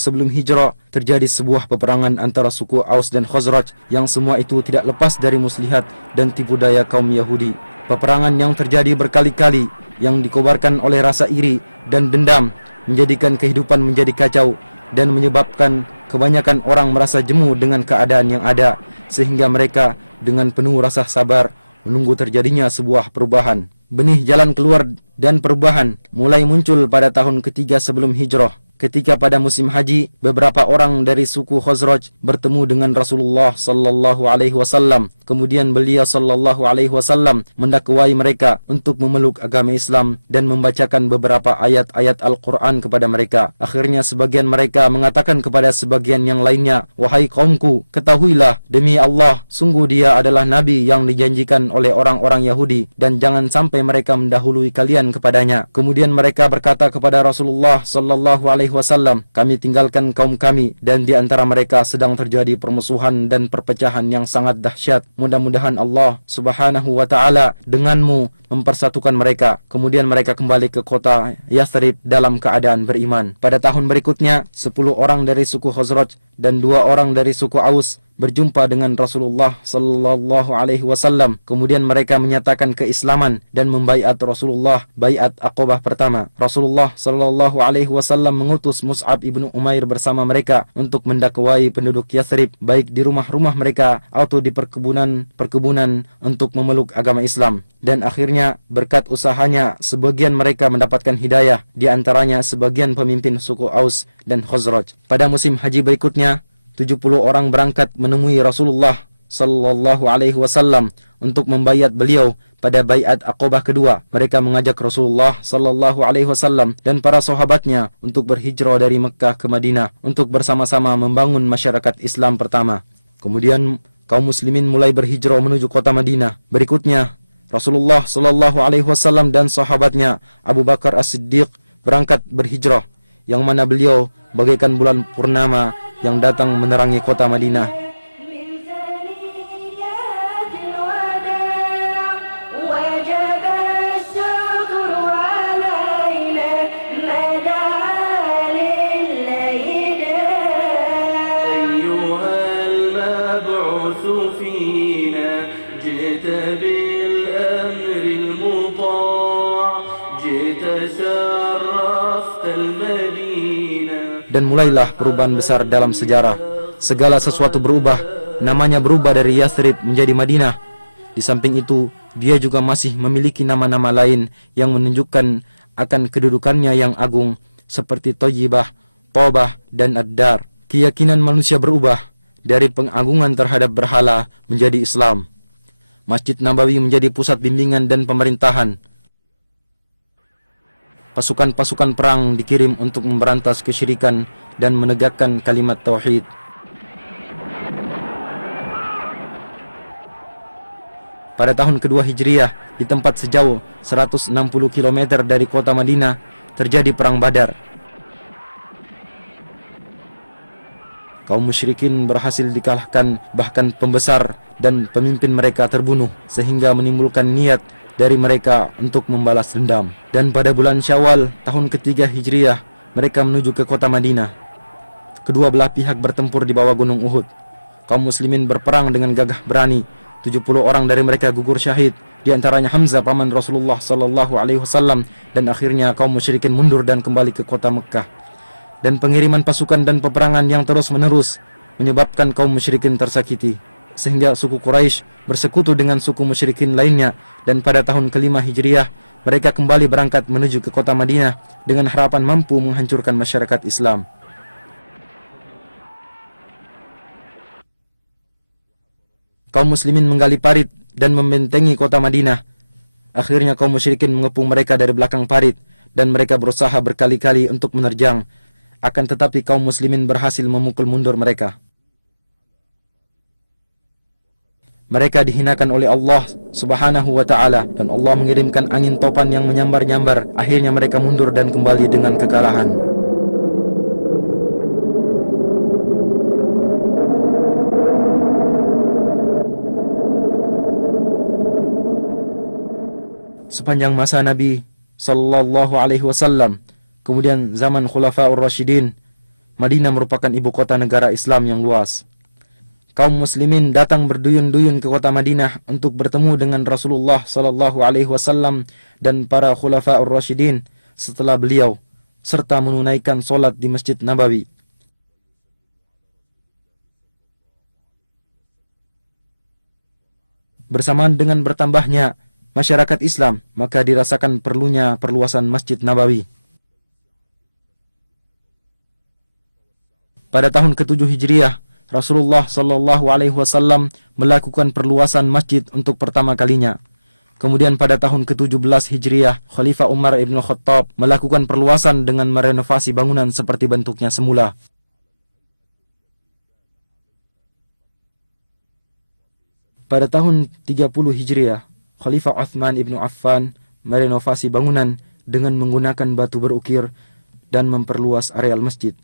sebelum hijrah terjadi sebuah peperangan antara suku Aus dan Khazraj yang semua itu tidak lepas dari muslihat dan tipu daya kaum Yahudi. Peperangan yang terjadi berkali-kali yang dikobarkan oleh rasa iri dan dendam menjadikan kehidupan menjadi kacau dan menyebabkan kebanyakan orang merasa jemu dengan keadaan yang ada, sehingga mereka dengan penuh rasa sabar menunggu terjadinya sebuah perubahan. Benih jalan keluar dan perubahan mulai muncul pada tahun ketiga sebelum hijrah, ketika pada musim haji beberapa orang dari suku Khazraj bertemu dengan Rasulullah sallallahu alaihi wasallam. Kemudian beliau sallallahu alaihi wasallam mendakwai mereka untuk memeluk agama Islam dan membacakan beberapa ayat-ayat Al-Qur'an kepada mereka. Akhirnya sebagian mereka mengatakan kepada sebagian yang lainnya, "Wahai kaumku, ketahuilah demi Allah, sungguh dia adalah nabi yang dijanjikan oleh orang-orang Yahudi dan jangan sampai mereka mendahului kalian kepadanya." Kemudian mereka berkata kepada Rasulullah sallallahu alaihi wasallam, "Kami tinggalkan kaum kami dan di antara mereka sedang terjadi permusuhan dan perpecahan yang sangat dahsyat. Mudah-mudahan Allah subhanahu wa ta'ala denganmu mempersatukan mereka." Kemudian mereka kembali ke kota Yathrib dalam keadaan beriman. Pada tahun berikutnya, 10 orang dari suku Khazraj dan 2 orang dari suku Aus berjumpa dengan Rasulullah sallallahu alaihi wasallam. Kemudian mereka menyatakan keislaman dan membaiat Rasulullah baiat Aqabah pertama. Rasulullah sallallahu alaihi wasallam mengutus Mus'ab ibnu Umair bersama mereka untuk mendakwai penduduk Yathrib baik di rumah-rumah mereka atau di perkebunan untuk memeluk agama Islam. Dan akhirnya berkat usahanya sebagian mereka mendapatkan hidayah, di antaranya sebagian pemimpin suku Aus dan Khazraj. Pada musim haji berikutnya 70 orang berangkat menemui Rasulullah sallallahu alaihi wasallam untuk membayat beliau pada baiat Aqabah kedua. Mereka mengajak Rasulullah sallallahu alaihi wasallam dan para sahabatnya untuk berhijrah dari Mekkah ke Madinah untuk bersama-sama membangun masyarakat Islam pertama. Kemudian kaum muslimin mulai berhijrah menuju kota Madinah. Berikutnya Rasulullah sallallahu alaihi wasallam dan sahabatnya Abu Bakar As-Siddiq berangkat berhijrah, yang mana beliau bagaikan bulan purnama yang datang menerangi kota Madinah. Dan mulailah perubahan besar dalam sejarah. Segala sesuatu berubah. Namanya berubah dari Yathrib menjadi Madinah. Di samping itu, dia juga masih memiliki nama-nama lain yang menunjukkan akan kedudukannya yang agung, seperti Thayyibah, Thabah, dan Ad-Dar. Keyakinan manusia berubah dari pengagungan terhadap berhala menjadi Islam. Masjid Nabawi menjadi pusat bimbingan dan pemerintahan. Pasukan-pasukan perang dikirim untuk memberantas kesyirikan dan menegakkan kalimat tauhid. Pada tahun kedua Hijriah, di tempat sejauh 160 km dari kota Madinah, terjadi perang Badar. Kaum musyrikin berhasil dikalahkan, bahkan pembesar dan pemimpin mereka terbunuh, sehingga menimbulkan niat dari mereka untuk membalas dendam. Dan pada bulan Syawal tahun ketiga Hijriah, mereka menuju ke kota Madinah. Kedua belah pihak bertempur di bawah gunung Uhud. Kaum muslimin berperang dengan gagah berani. 70 orang dari mereka gugur syahid, di antaranya Hamzah paman Rasulullah sallallahu alaihi wasallam. Dan akhirnya kaum musyrikin mundur dan kembali ke kota Mekkah. Dan pengiriman pasukan dan peperangan yang terus-menerus menyebabkan kaum musyrikin tersakiti, sehingga suku Quraisy bersekutu dengan suku musyrikin lainnya. Dan pada tahun kelima Hijriah, mereka kembali berangkat menuju ke kota Madinah dengan harapan mampu menghancurkan masyarakat Islam. Kaum muslimin menggali parit dan membentengi kota Madinah. Akhirnya kaum musyrikin mengepung mereka dari belakang parit, dan mereka berusaha berkali-kali untuk menerjang. Akan tetapi kaum muslimin berhasil memukul mundur mereka. Mereka dihinakan oleh Allah subhanahu wa ta'ala, dan Allah mengirimkan angin topan yang menyambar-nyambar. Akhirnya mereka mundur dan kembali dengan kekalahan. Sepanjang masa Nabi sallallahu alaihi wasallam, kemudian zaman Khulafaur Rasyidin, Madinah merupakan ibu kota negara Islam yang luas. Kaum muslimin datang berduyun-duyun ke kota Madinah untuk bertemu dengan Rasulullah sallallahu alaihi wasallam dan para Khulafaur Rasyidin setelah beliau, serta menunaikan solat di Masjid Nabawi. Bersamaan dengan bertambahnya masyarakat Islam, maka dirasakan perlunya perluasan Masjid Nabawi. Pada tahun ke-7 Hijriah, Rasulullah sallallahu alaihi wasallam melakukan perluasan masjid untuk pertama kalinya. Kemudian pada tahun ke-17 Hijriah, Khalifah Umar ibn Khattab melakukan perluasan dengan merenovasi bangunan seperti bentuknya semula. Pada tahun 30 Hijriah, Khalifah Uthman ibn Affan merenovasi bangunan dengan menggunakan batu berukir dan memperluas areal masjid.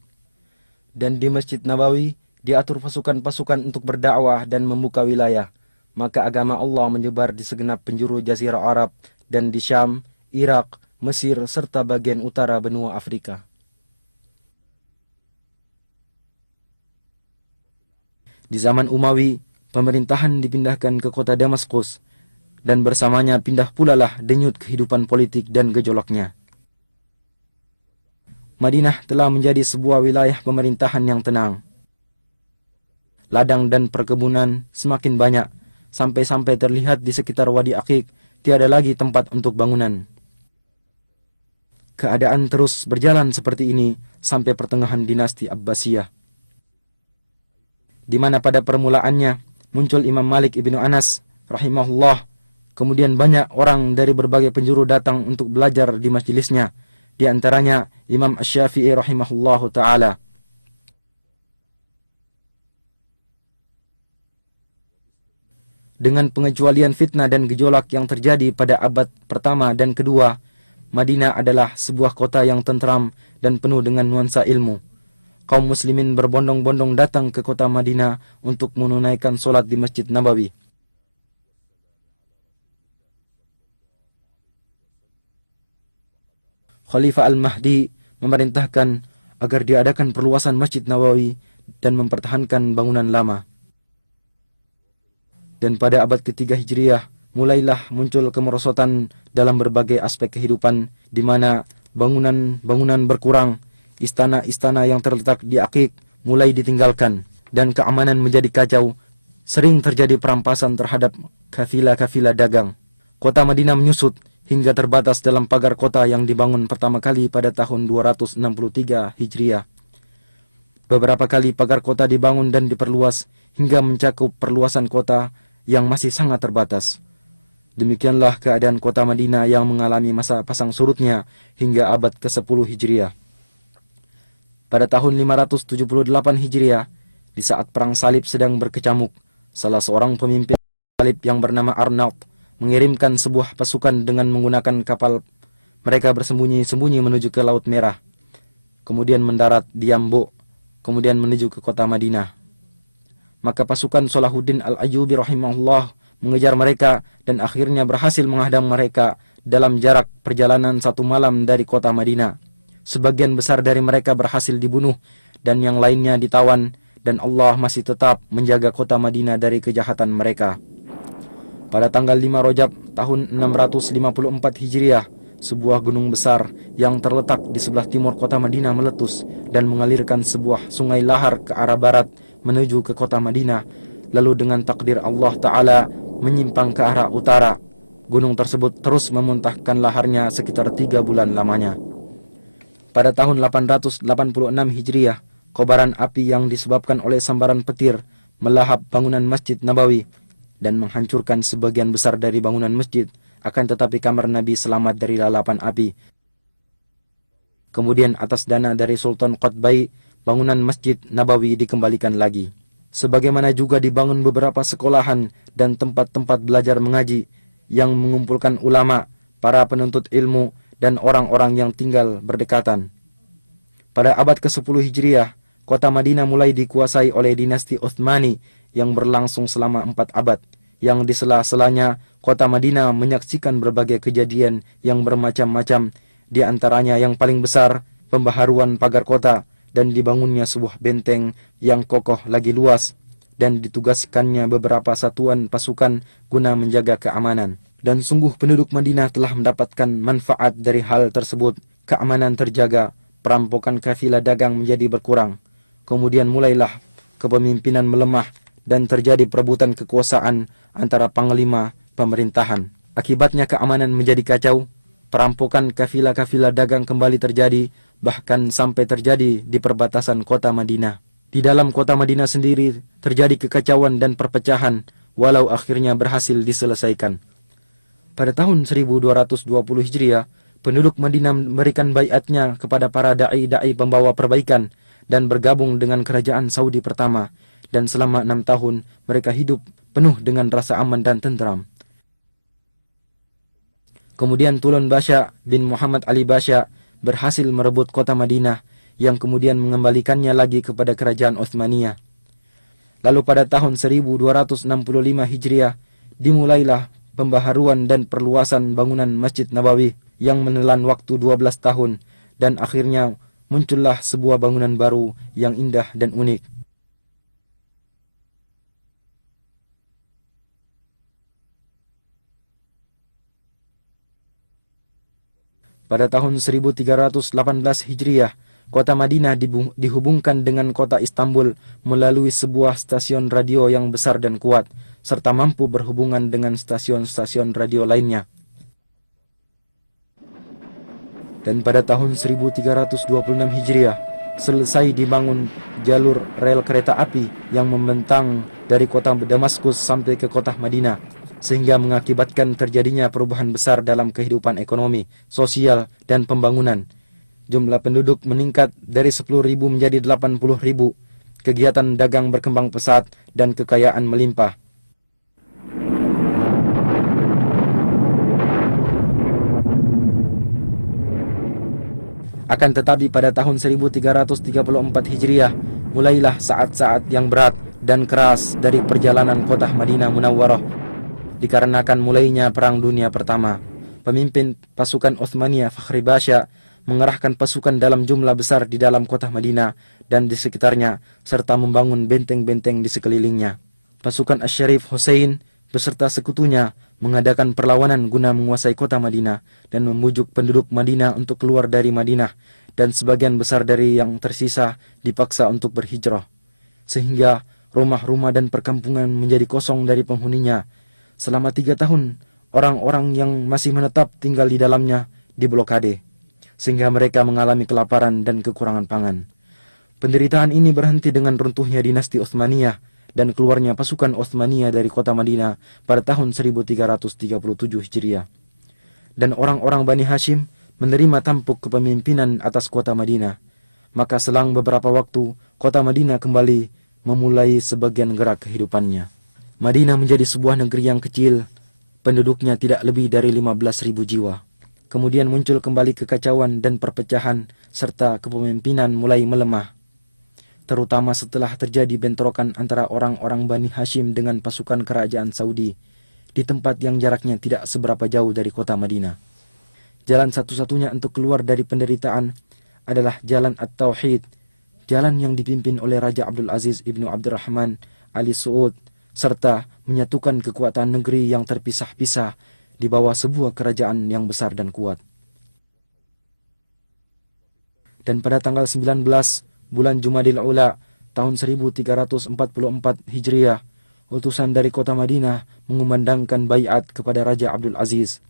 Dan di Masjid Nabawi diatur pasukan-pasukan untuk berdakwah dan membuka wilayah. Maka agama Allah menyebar di segenap penjuru Jazirah Arab dan di Syam, Irak, Mesir, serta bagian utara benua Afrika. Di zaman Umawi, pemerintahan dipindahkan ke kota Damaskus, dan bersamanya pindah pula lah denyut kehidupan politik dan gejolaknya. Madinah telah menjadi sebuah wilayah pemerintahan yang tenang. Ladang dan perkebunan semakin banyak, sampai-sampai terlihat di sekitar Wadi Aqiq tiada lagi tempat untuk bangunan. Keadaan terus berjalan seperti ini sampai pertengahan dinasti Abbasiyah, di mana pada permulaannya muncul Imam Malik ibnu Anas rahimahullah. Kemudian banyak orang dari berbagai penjuru datang untuk belajar di majelisnya, di antaranya Imam Asy-Syafi'i rahimahullahu ta'ala. Dengan pengecualian fitnah dan gejolak yang terjadi pada abad pertama dan kedua, Madinah adalah sebuah kota yang tentram dan penuh dengan nuansa ilmu. Kaum muslimin berbondong-bondong datang ke kota Madinah untuk menunaikan solat di Masjid Nabawi. Khalifah Al-Mahdi memerintahkan agar diadakan perluasan Masjid Nabawi dan mempertahankan bangunan lama. Dan pada abad ketiga Hijriah, mulailah muncul kemerosotan dalam berbagai aspek kehidupan, di mana bangunan-bangunan berkurang, istana-istana yang terletak di Aqiq mulai ditinggalkan, dan keamanan menjadi kacau. Sering terjadi perampasan terhadap kafilah-kafilah dagang. Kota Madinah menyusut hingga terbatas dalam pagar kota yang dibangun pertama kali pada tahun 263 Hijriah. Beberapa kali pagar kota dibangun dan diperluas hingga mencakup perluasan kota yang masih sangat terbatas. Demikianlah keadaan kota Madinah yang mengalami masa pasang surutnya hingga abad ke-10 Hijriah. Pada tahun 578 Hijriah, di saat perang salib sedang berkecamuk, salah seorang pemimpin salib yang bernama Arnaud mengirimkan sebuah pasukan dengan menggunakan kapal. Mereka bersembunyi-sembunyi menuju ke Laut Merah, kemudian mendarat di Yambo, kemudian menuju ke kota Madinah. Maka pasukan Salahuddin Al-Ayyubi rahimahullah mengejar mereka dan akhirnya berhasil menghadang mereka dalam jarak perjalanan 1 malam dari kota Madinah. Sebagian besar dari mereka berhasil dibunuh dan yang lainnya ditawan, dan Allah masih tetap menjaga kota Madinah dari kejahatan mereka. Pada tanggal 5 Rajab tahun 654 Hijriah, sebuah gunung besar yang terletak di sebelah timur kota Madinah meletus dan mengalirkan sebuah sungai lahar ke arah barat menuju ke kota Madinah, lalu dengan takdir Allah Ta'ala menyimpang ke arah utara. Gunung tersebut terus memuntahkan laharnya sekitar 3 bulan lamanya. Pada tahun 886 Hijriah, kobaran api yang disebabkan oleh sambaran petir melahap bangunan Masjid Nabawi dan menghancurkan sebagian besar dari bangunan masjid, akan tetapi kamar Nabi selamat dari lalapan api. Kemudian atas dana dari Sultan Qutbai, bangunan Masjid Nabawi dikembalikan lagi. Sebagaimana juga dibangun beberapa sekolahan dan tempat-tempat belajar mengaji yang mengumpulkan ulama, para penuntut ilmu, dan orang-orang yang tinggal berdekatan. Pada abad ke-10 Hijriah, kota Madinah mulai dikuasai oleh dinasti Utsmani yang berlangsung selama 4 abad, yang di sela-selanya kota Madinah menyaksikan berbagai kejadian yang bermacam-macam, di antaranya yang paling besar, pembaharuan pagar kota dan dibangunnya sebuah benteng yang kokoh lagi luas, dan ditugaskannya beberapa satuan pasukan guna menjaga keamanan. Dan sungguh penduduk Madinah telah mendapatkan manfaat dari hal tersebut. Keamanan terjaga, perampokan kafilah dagang menjadi berkurang. Kemudian mulailah kepemimpinan melemah dan terjadi perebutan kekuasaan antara panglima pemerintahan. Akibatnya keamanan menjadi kacau, perampokan kafilah-kafilah dagang kembali terjadi, bahkan sampai terjadi di perbatasan kota Madinah. Di dalam kota Madinah sendiri terjadi kekacauan dan perpecahan, walau akhirnya berhasil diselesaikan. Pada tahun 1220 Hijriah, penduduk Madinah memberikan baiatnya kepada para da'i-da'i pembawa perbaikan dan bergabung dengan kerajaan Saudi pertama, dan selama 6 tahun mereka hidup penuh dengan rasa aman dan tentram. Kemudian Tulun Basha bin Muhammad Ali Basha berhasil merebut kota Madinah, yang kemudian mengembalikannya lagi kepada kerajaan Utsmaniyah. Lalu pada tahun 1265 Hijriah dimulailah pembaharuan dan perluasan bangunan Masjid Nabawi yang menelan waktu 12 tahun, dan akhirnya muncullah sebuah bangunan baru yang indah dan unik. Pada tahun 1318 Hijriah, kota Madinah dihubungkan dengan kota Istanbul melalui sebuah stasiun radio yang besar dan kuat, serta mampu berhubungan dengan stasiun-stasiun radio lainnya. Dan pada tahun 1326 Hijriah, selesai dibangun jalur rel kereta api yang membentang dari kota Damaskus sampai ke kota Madinah, sehingga mengakibatkan terjadinya perubahan besar dalam kehidupan ekonomi, sosial, dan pembangunan. Jumlah penduduk meningkat dari 10.000 menjadi 80.000. Kegiatan dagang berkembang pesat dan kekayaan melimpah. Akan tetapi pada tahun 1334 Hijriah, mulailah saat-saat yang berat dan keras dari perjalanan kota Madinah Munawwarah, dikarenakan mulainya Perang Dunia Pertama. Pemimpin pasukan Utsmaniyah Fakhri Basha mengerahkan pasukan dalam jumlah besar di dalam kota Madinah dan di sekitarnya, serta membangun benteng-benteng di sekelilingnya. Pasukan Asy-Syarif Hussein beserta sekutunya mengadakan perlawanan guna menguasai kota Madinah dan membujuk penduduk Madinah untuk keluar dari Madinah, dan sebagian besar dari yang tersisa dipaksa untuk berhijrah, sehingga rumah-rumah dan perkampungan menjadi kosong dari penghuninya. Selama 3 tahun, orang-orang yang masih menetap tinggal di dalamnya diblokade, sehingga mereka mengalami kelaparan dan kekurangan pangan. Penderitaan ini berhenti dengan runtuhnya dinasti Utsmaniyah dan keluarnya pasukan Utsmaniyah dari kota Madinah pada tahun 1337 Hijriah. Dan orang-orang Bani Hashim menerima tampuk kepemimpinan atas kota Madinah. Maka selang beberapa waktu, kota Madinah kembali memulai sebagian gerak kehidupannya. Madinah menjadi sebuah negeri yang kecil, penduduknya tidak lebih dari 15.000 jiwa. Kemudian muncul kembali kekacauan dan perpecahan, serta kepemimpinan mulai melemah, terutama setelah terjadi bentrokan antara orang-orang Bani Hashim dengan pasukan kerajaan Saudi di tempat yang jaraknya tidak seberapa jauh dari kota Madinah. Jalan satu-satunya untuk keluar dari penderitaan adalah jalan At-Tauhid, jalan yang dipimpin oleh Raja Abdul Aziz Ibnu Abdurrahman Ali Saud, serta menyatukan kekuatan negeri yang terpisah-pisah di bawah sebuah kerajaan yang besar dan kuat. Dan pada tanggal 19 bulan Jumadil Ula tahun 1344 Hijriah, utusan dari kota Madinah mengumandangkan baiat kepada Raja Abdul Aziz.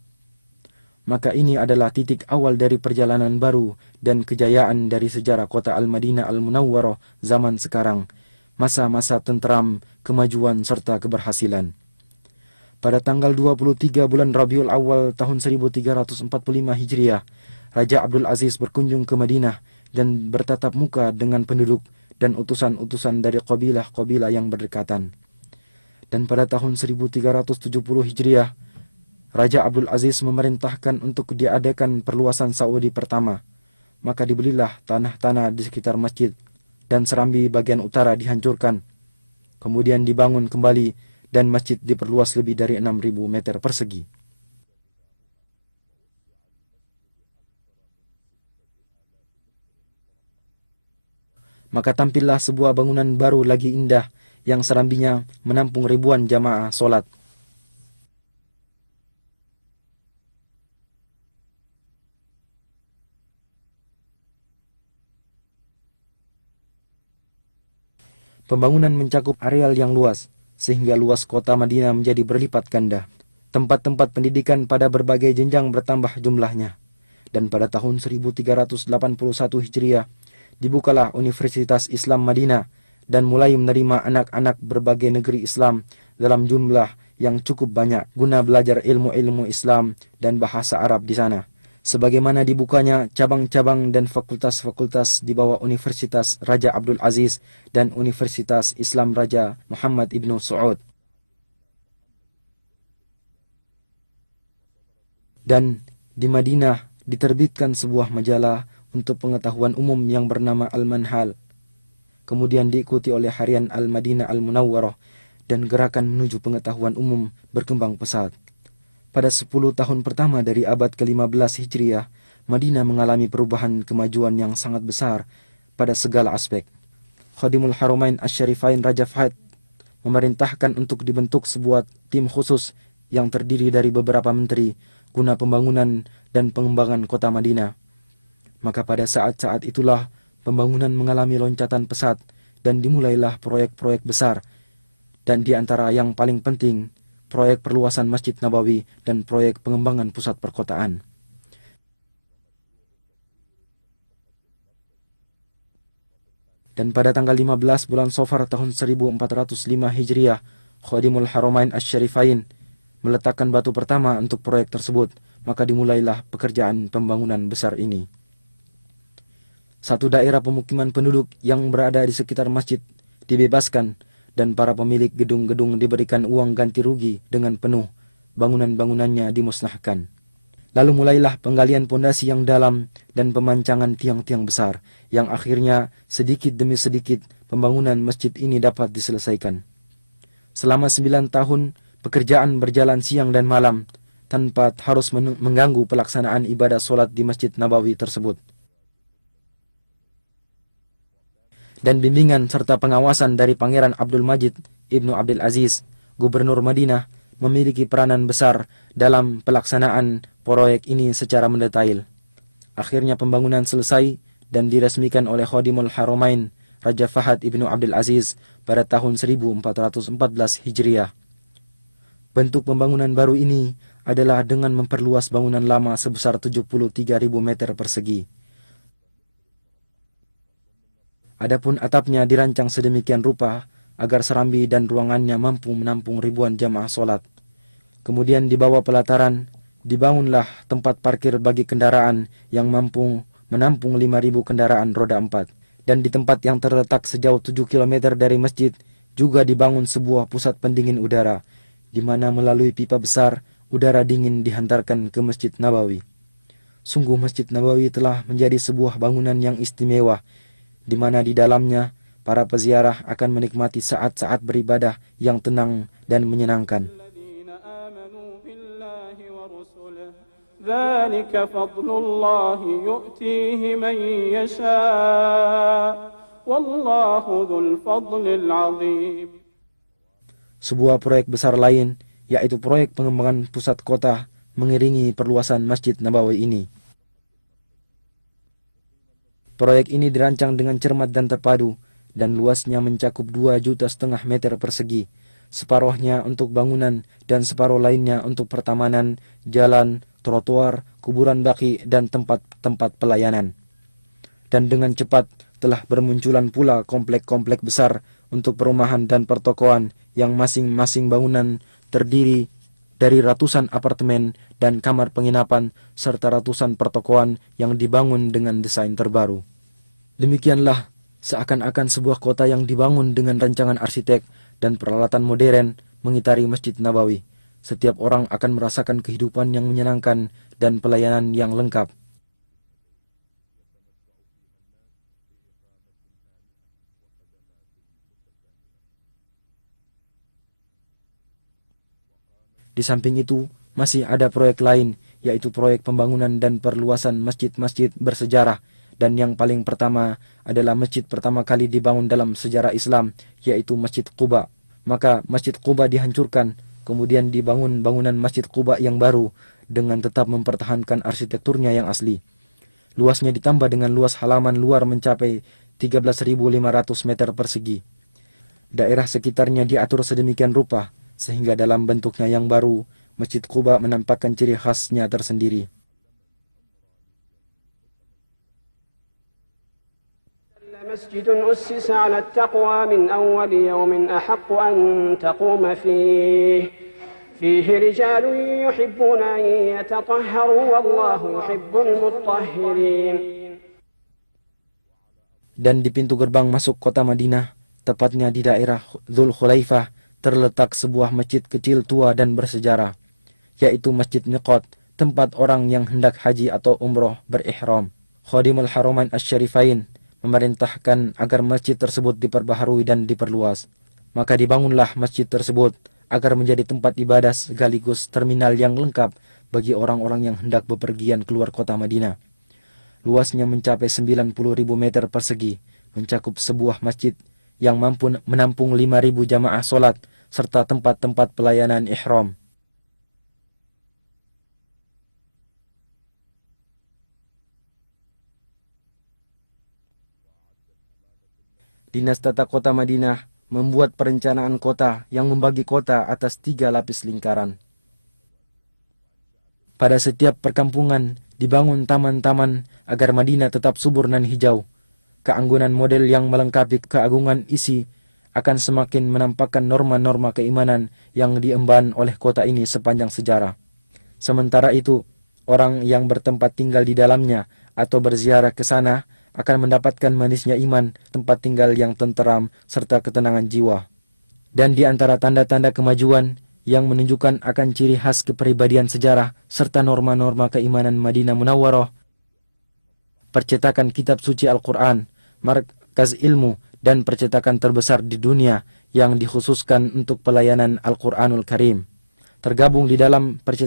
Maka ini adalah titik awal dari perjalanan baru dan kejayaan dari sejarah kota Al-Madinah Al-Munawwarah zaman sekarang, masa-masa tentram, kemajuan serta keberhasilan. Pada tanggal 23 bulan Rabiul Awal tahun 1345 Hijriah, Raja Abdul Aziz berkunjung ke Madinah dan bertatap muka dengan penduduk dan utusan-utusan dari kabilah-kabilah yang berdekatan. Dan pada tahun 1370 Hijriah, Raja Abdul Aziz memerintahkan untuk diadakan perluasan Saudi pertama. Maka dibelilah tanah-tanah di sekitar masjid dan serambi bagian utara dihancurkan. Kemudian dibangun kembali dan masjid diperluas lebih dari 6.000 meter persegi. Maka tampillah sebuah bangunan baru lagi indah yang serambinya menampung ribuan jamaah solat. Pembangunan mencakup areal yang luas, sehingga luas kota Madinah menjadi berlipat ganda. Tempat-tempat pendidikan pada berbagai jenjang bertambah jumlahnya. Dan pada tahun 1381 Hijriah, dibukalah Universitas Islam Madinah dan mulai menerima anak-anak berbagai negeri Islam dalam jumlah yang cukup banyak guna belajar ilmu-ilmu Islam dan bahasa Arab di sana. Sebagaimana dibukanya cabang-cabang dan fakultas-fakultas di bawah Universitas Raja Abdul Aziz dan Universitas Islam Raja Muhammad Ibnu Saud. Dan di Madinah diterbitkan sebuah majalah untuk pengetahuan umum yang bernama Al-Manhal. Kemudian diikuti oleh harian Al-Madinah Al-Munawwarah dan gerakan menuju pengetahuan umum berkembang pesat. Pada 10 tahun pertama dari abad ke-15 Hijriah, Madinah mengalami perubahan kemajuan yang sangat besar pada segala aspek. Khadimul Haramain Asy-Syarifain Raja Fahd memerintahkan untuk dibentuk sebuah tim khusus yang terdiri dari beberapa menteri guna pembangunan dan pengembangan kota Madinah. Maka pada saat-saat itulah pembangunan mengalami loncatan pesat dan dimulailah proyek-proyek besar, dan di antara yang paling penting, proyek perluasan Masjid Nabawi dan proyek pengembangan pusat perkotaan. Dan pada tanggal 15 bulan Safar tahun 1405 Hijriah, Khadimul Haramain Asy-Syarifain meletakkan batu pertama untuk proyek tersebut, maka dimulailah pekerjaan pembangunan besar ini. Satu daerah pemukiman penduduk yang berada di sekitar masjid dibebaskan dan para pemilik gedung-gedung diberikan uang ganti rugi dengan penuh, bangunan-bangunannya dimusnahkan. Lalu mulailah penggalian pondasi yang dalam dan pemancangan tiang-tiang besar, yang akhirnya sedikit demi sedikit pembangunan masjid ini dapat diselesaikan. Selama 9 tahun, pekerjaan berjalan siang dan malam, tanpa harus mengganggu pelaksanaan ibadah solat di Masjid Nabawi tersebut. Dan bimbingan serta pengawasan dari Pangeran Abdul Majid Ibnu Abdul Aziz, Gubernur Madinah, memiliki peranan besar dalam pelaksanaan proyek ini secara mendetail. Akhirnya pembangunan selesai dan diresmikan oleh Khadimul Haramain Raja Fahad Ibnu Abdul Aziz pada tahun 1414 Hijriah. Bentuk pembangunan baru ini adalah dengan memperluas bangunan lama sebesar 73.000 meter persegi. Adapun atapnya dirancang sedemikian rupa agar serambi dan ruangannya mampu menampung ribuan jamaah solat. Kemudian di bawah pelataran dibangunlah tempat parkir bagi kendaraan yang mampu menampung 5.000 kendaraan roda 4. Dan di tempat yang terletak sejauh 7 km dari masjid juga dibangun sebuah pusat pendingin udara, di mana melalui pipa besar udara dingin dihantarkan ke Masjid Nabawi. Sungguh Masjid Nabawi telah menjadi sebuah bangunan yang istimewa, di mana di dalamnya para peziarah akan menikmati saat-saat beribadah yang tenang dan menyenangkan. ذلك فضل الله يؤتيه من يشاء والله ذو الفضل العظيم. Sebuah proyek besar lain, yaitu proyek pengembangan pusat kota, mengiringi perluasan Masjid Nabawi ini. Proyek ini dirancang dengan cermat dan terpadu, dan luasnya mencakup 2,5 juta meter persegi, separuhnya untuk bangunan dan separuh lainnya untuk pertamanan, jalan, trotoar, kuburan baki, dan tempat-tempat pelayanan. Dan dengan cepat telah bermunculan pula komplek-komplek besar untuk perumahan dan pertokoan yang masing-masing bangunan terdiri dari ratusan apartemen dan kamar penginapan serta ratusan pertokoan yang dibangun dengan desain terbaru. Demikianlah seakan-akan sebuah kota yang dibangun dengan rancangan arsitek dan peralatan modern mengitari Masjid Nabawi. Setiap orang akan merasakan kehidupan yang menyenangkan dan pelayanan yang lengkap. Di samping itu, masih ada proyek lain, yaitu proyek pembangunan dan perluasan masjid-masjid bersejarah. Dan yang paling pertama adalah masjid pertama kali dibangun dalam sejarah Islam, yaitu Masjid Quba. Maka Masjid Quba dihancurkan, kemudian dibangun bangunan Masjid Quba yang baru dengan tetap mempertahankan arsitekturnya yang asli. Luasnya ditambah dengan luas halaman luar mencapai 13.500 meter persegi. Daerah sekitarnya diatur sedemikian rupa, sehingga dalam bentuknya yang baru, Masjid Quba menampakkan ciri khasnya tersendiri. مسجد أسس على التقوى من أول يوم أحق أن تقوم فيه رجال يحبون أن يتطهروا والله يحب المطهرين. Dan di pintu gerbang masuk kota Madinah, tepatnya di daerah Dzul Khulaifah, terletak sebuah masjid kecil tua dan bersejarah, yaitu Masjid Miqat, tempat orang yang hendak haji atau umroh berihram. Khadimul Haramain Asy-Syarifain memerintahkan agar masjid tersebut diperbaharui dan diperluas. Maka dibangunlah masjid tersebut agar menjadi tempat ibadah sekaligus terminal yang lengkap bagi orang-orang yang hendak bepergian keluar kota Madinah. Luasnya mencapai 90.000 meter persegi, mencakup sebuah masjid yang mampu menampung 5.000 jamaah solat serta tempat-tempat pelayanan ihram. Dinas Tata Kota Madinah membuat perencanaan kota yang membagi kota atas 3 lapis lingkaran. Pada setiap perkampungan dibangun taman-taman agar Madinah tetap subur dan hijau. Keanggunan model yang melengkapi keagungan isi akan semakin menampakkan norma-norma keimanan yang diemban oleh kota ini sepanjang sejarah. Sementara itu, orang yang bertempat tinggal di dalamnya atau berziarah ke sana akan mendapatkan manisnya iman, tempat tinggal yang tenteram, serta ketenangan jiwa. Dan di antara tanda-tanda kemajuan yang menunjukkan akan ciri khas kepribadian sejarah serta norma-norma keimanan Madinah Munawwarah, percetakan kitab suci Al-Quran, markaz ilmu, dan percetakan terbesar di dunia yang dikhususkan untuk pelayanan Al-Quranul Karim. Tergabung di dalam percetakan